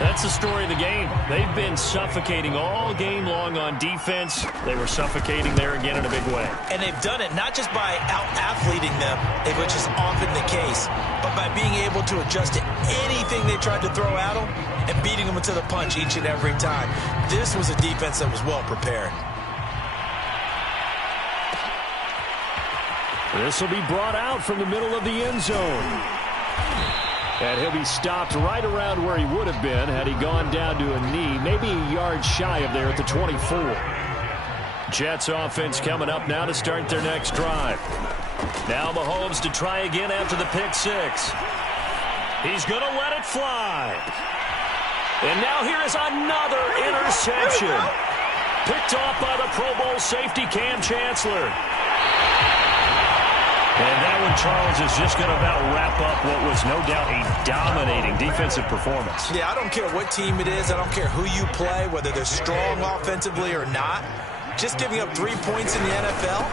That's the story of the game. They've been suffocating all game long on defense. They were suffocating there again in a big way. And they've done it not just by out-athleting them, which is often the case, but by being able to adjust to anything they tried to throw at them and beating them to the punch each and every time. This was a defense that was well prepared. This will be brought out from the middle of the end zone. And he'll be stopped right around where he would have been had he gone down to a knee, maybe a yard shy of there at the 24. Jets offense coming up now to start their next drive. Now Mahomes to try again after the pick 6. He's going to let it fly. And now here is another interception. Picked off by the Pro Bowl safety Cam Chancellor. And that one, Charles, is just going to about wrap up what was no doubt a dominating defensive performance. Yeah, I don't care what team it is. I don't care who you play, whether they're strong offensively or not. Just giving up 3 points in the NFL,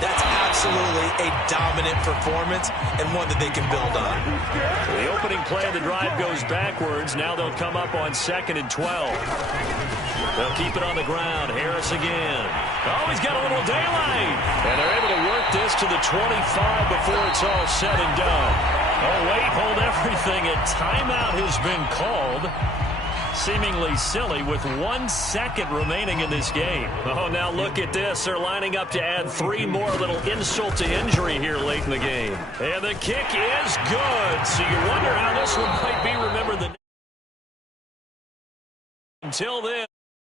that's absolutely a dominant performance and one that they can build on. The opening play of the drive goes backwards. Now they'll come up on 2nd and 12. They'll keep it on the ground. Harris again. Oh, he's got a little daylight. And they're able to work this to the 25 before it's all said and done. Oh, wait, hold everything. A timeout has been called. Seemingly silly with 1 second remaining in this game. Oh, now look at this. They're lining up to add 3 more, little insult to injury here late in the game. And the kick is good. So you wonder how this one might be remembered. Until then.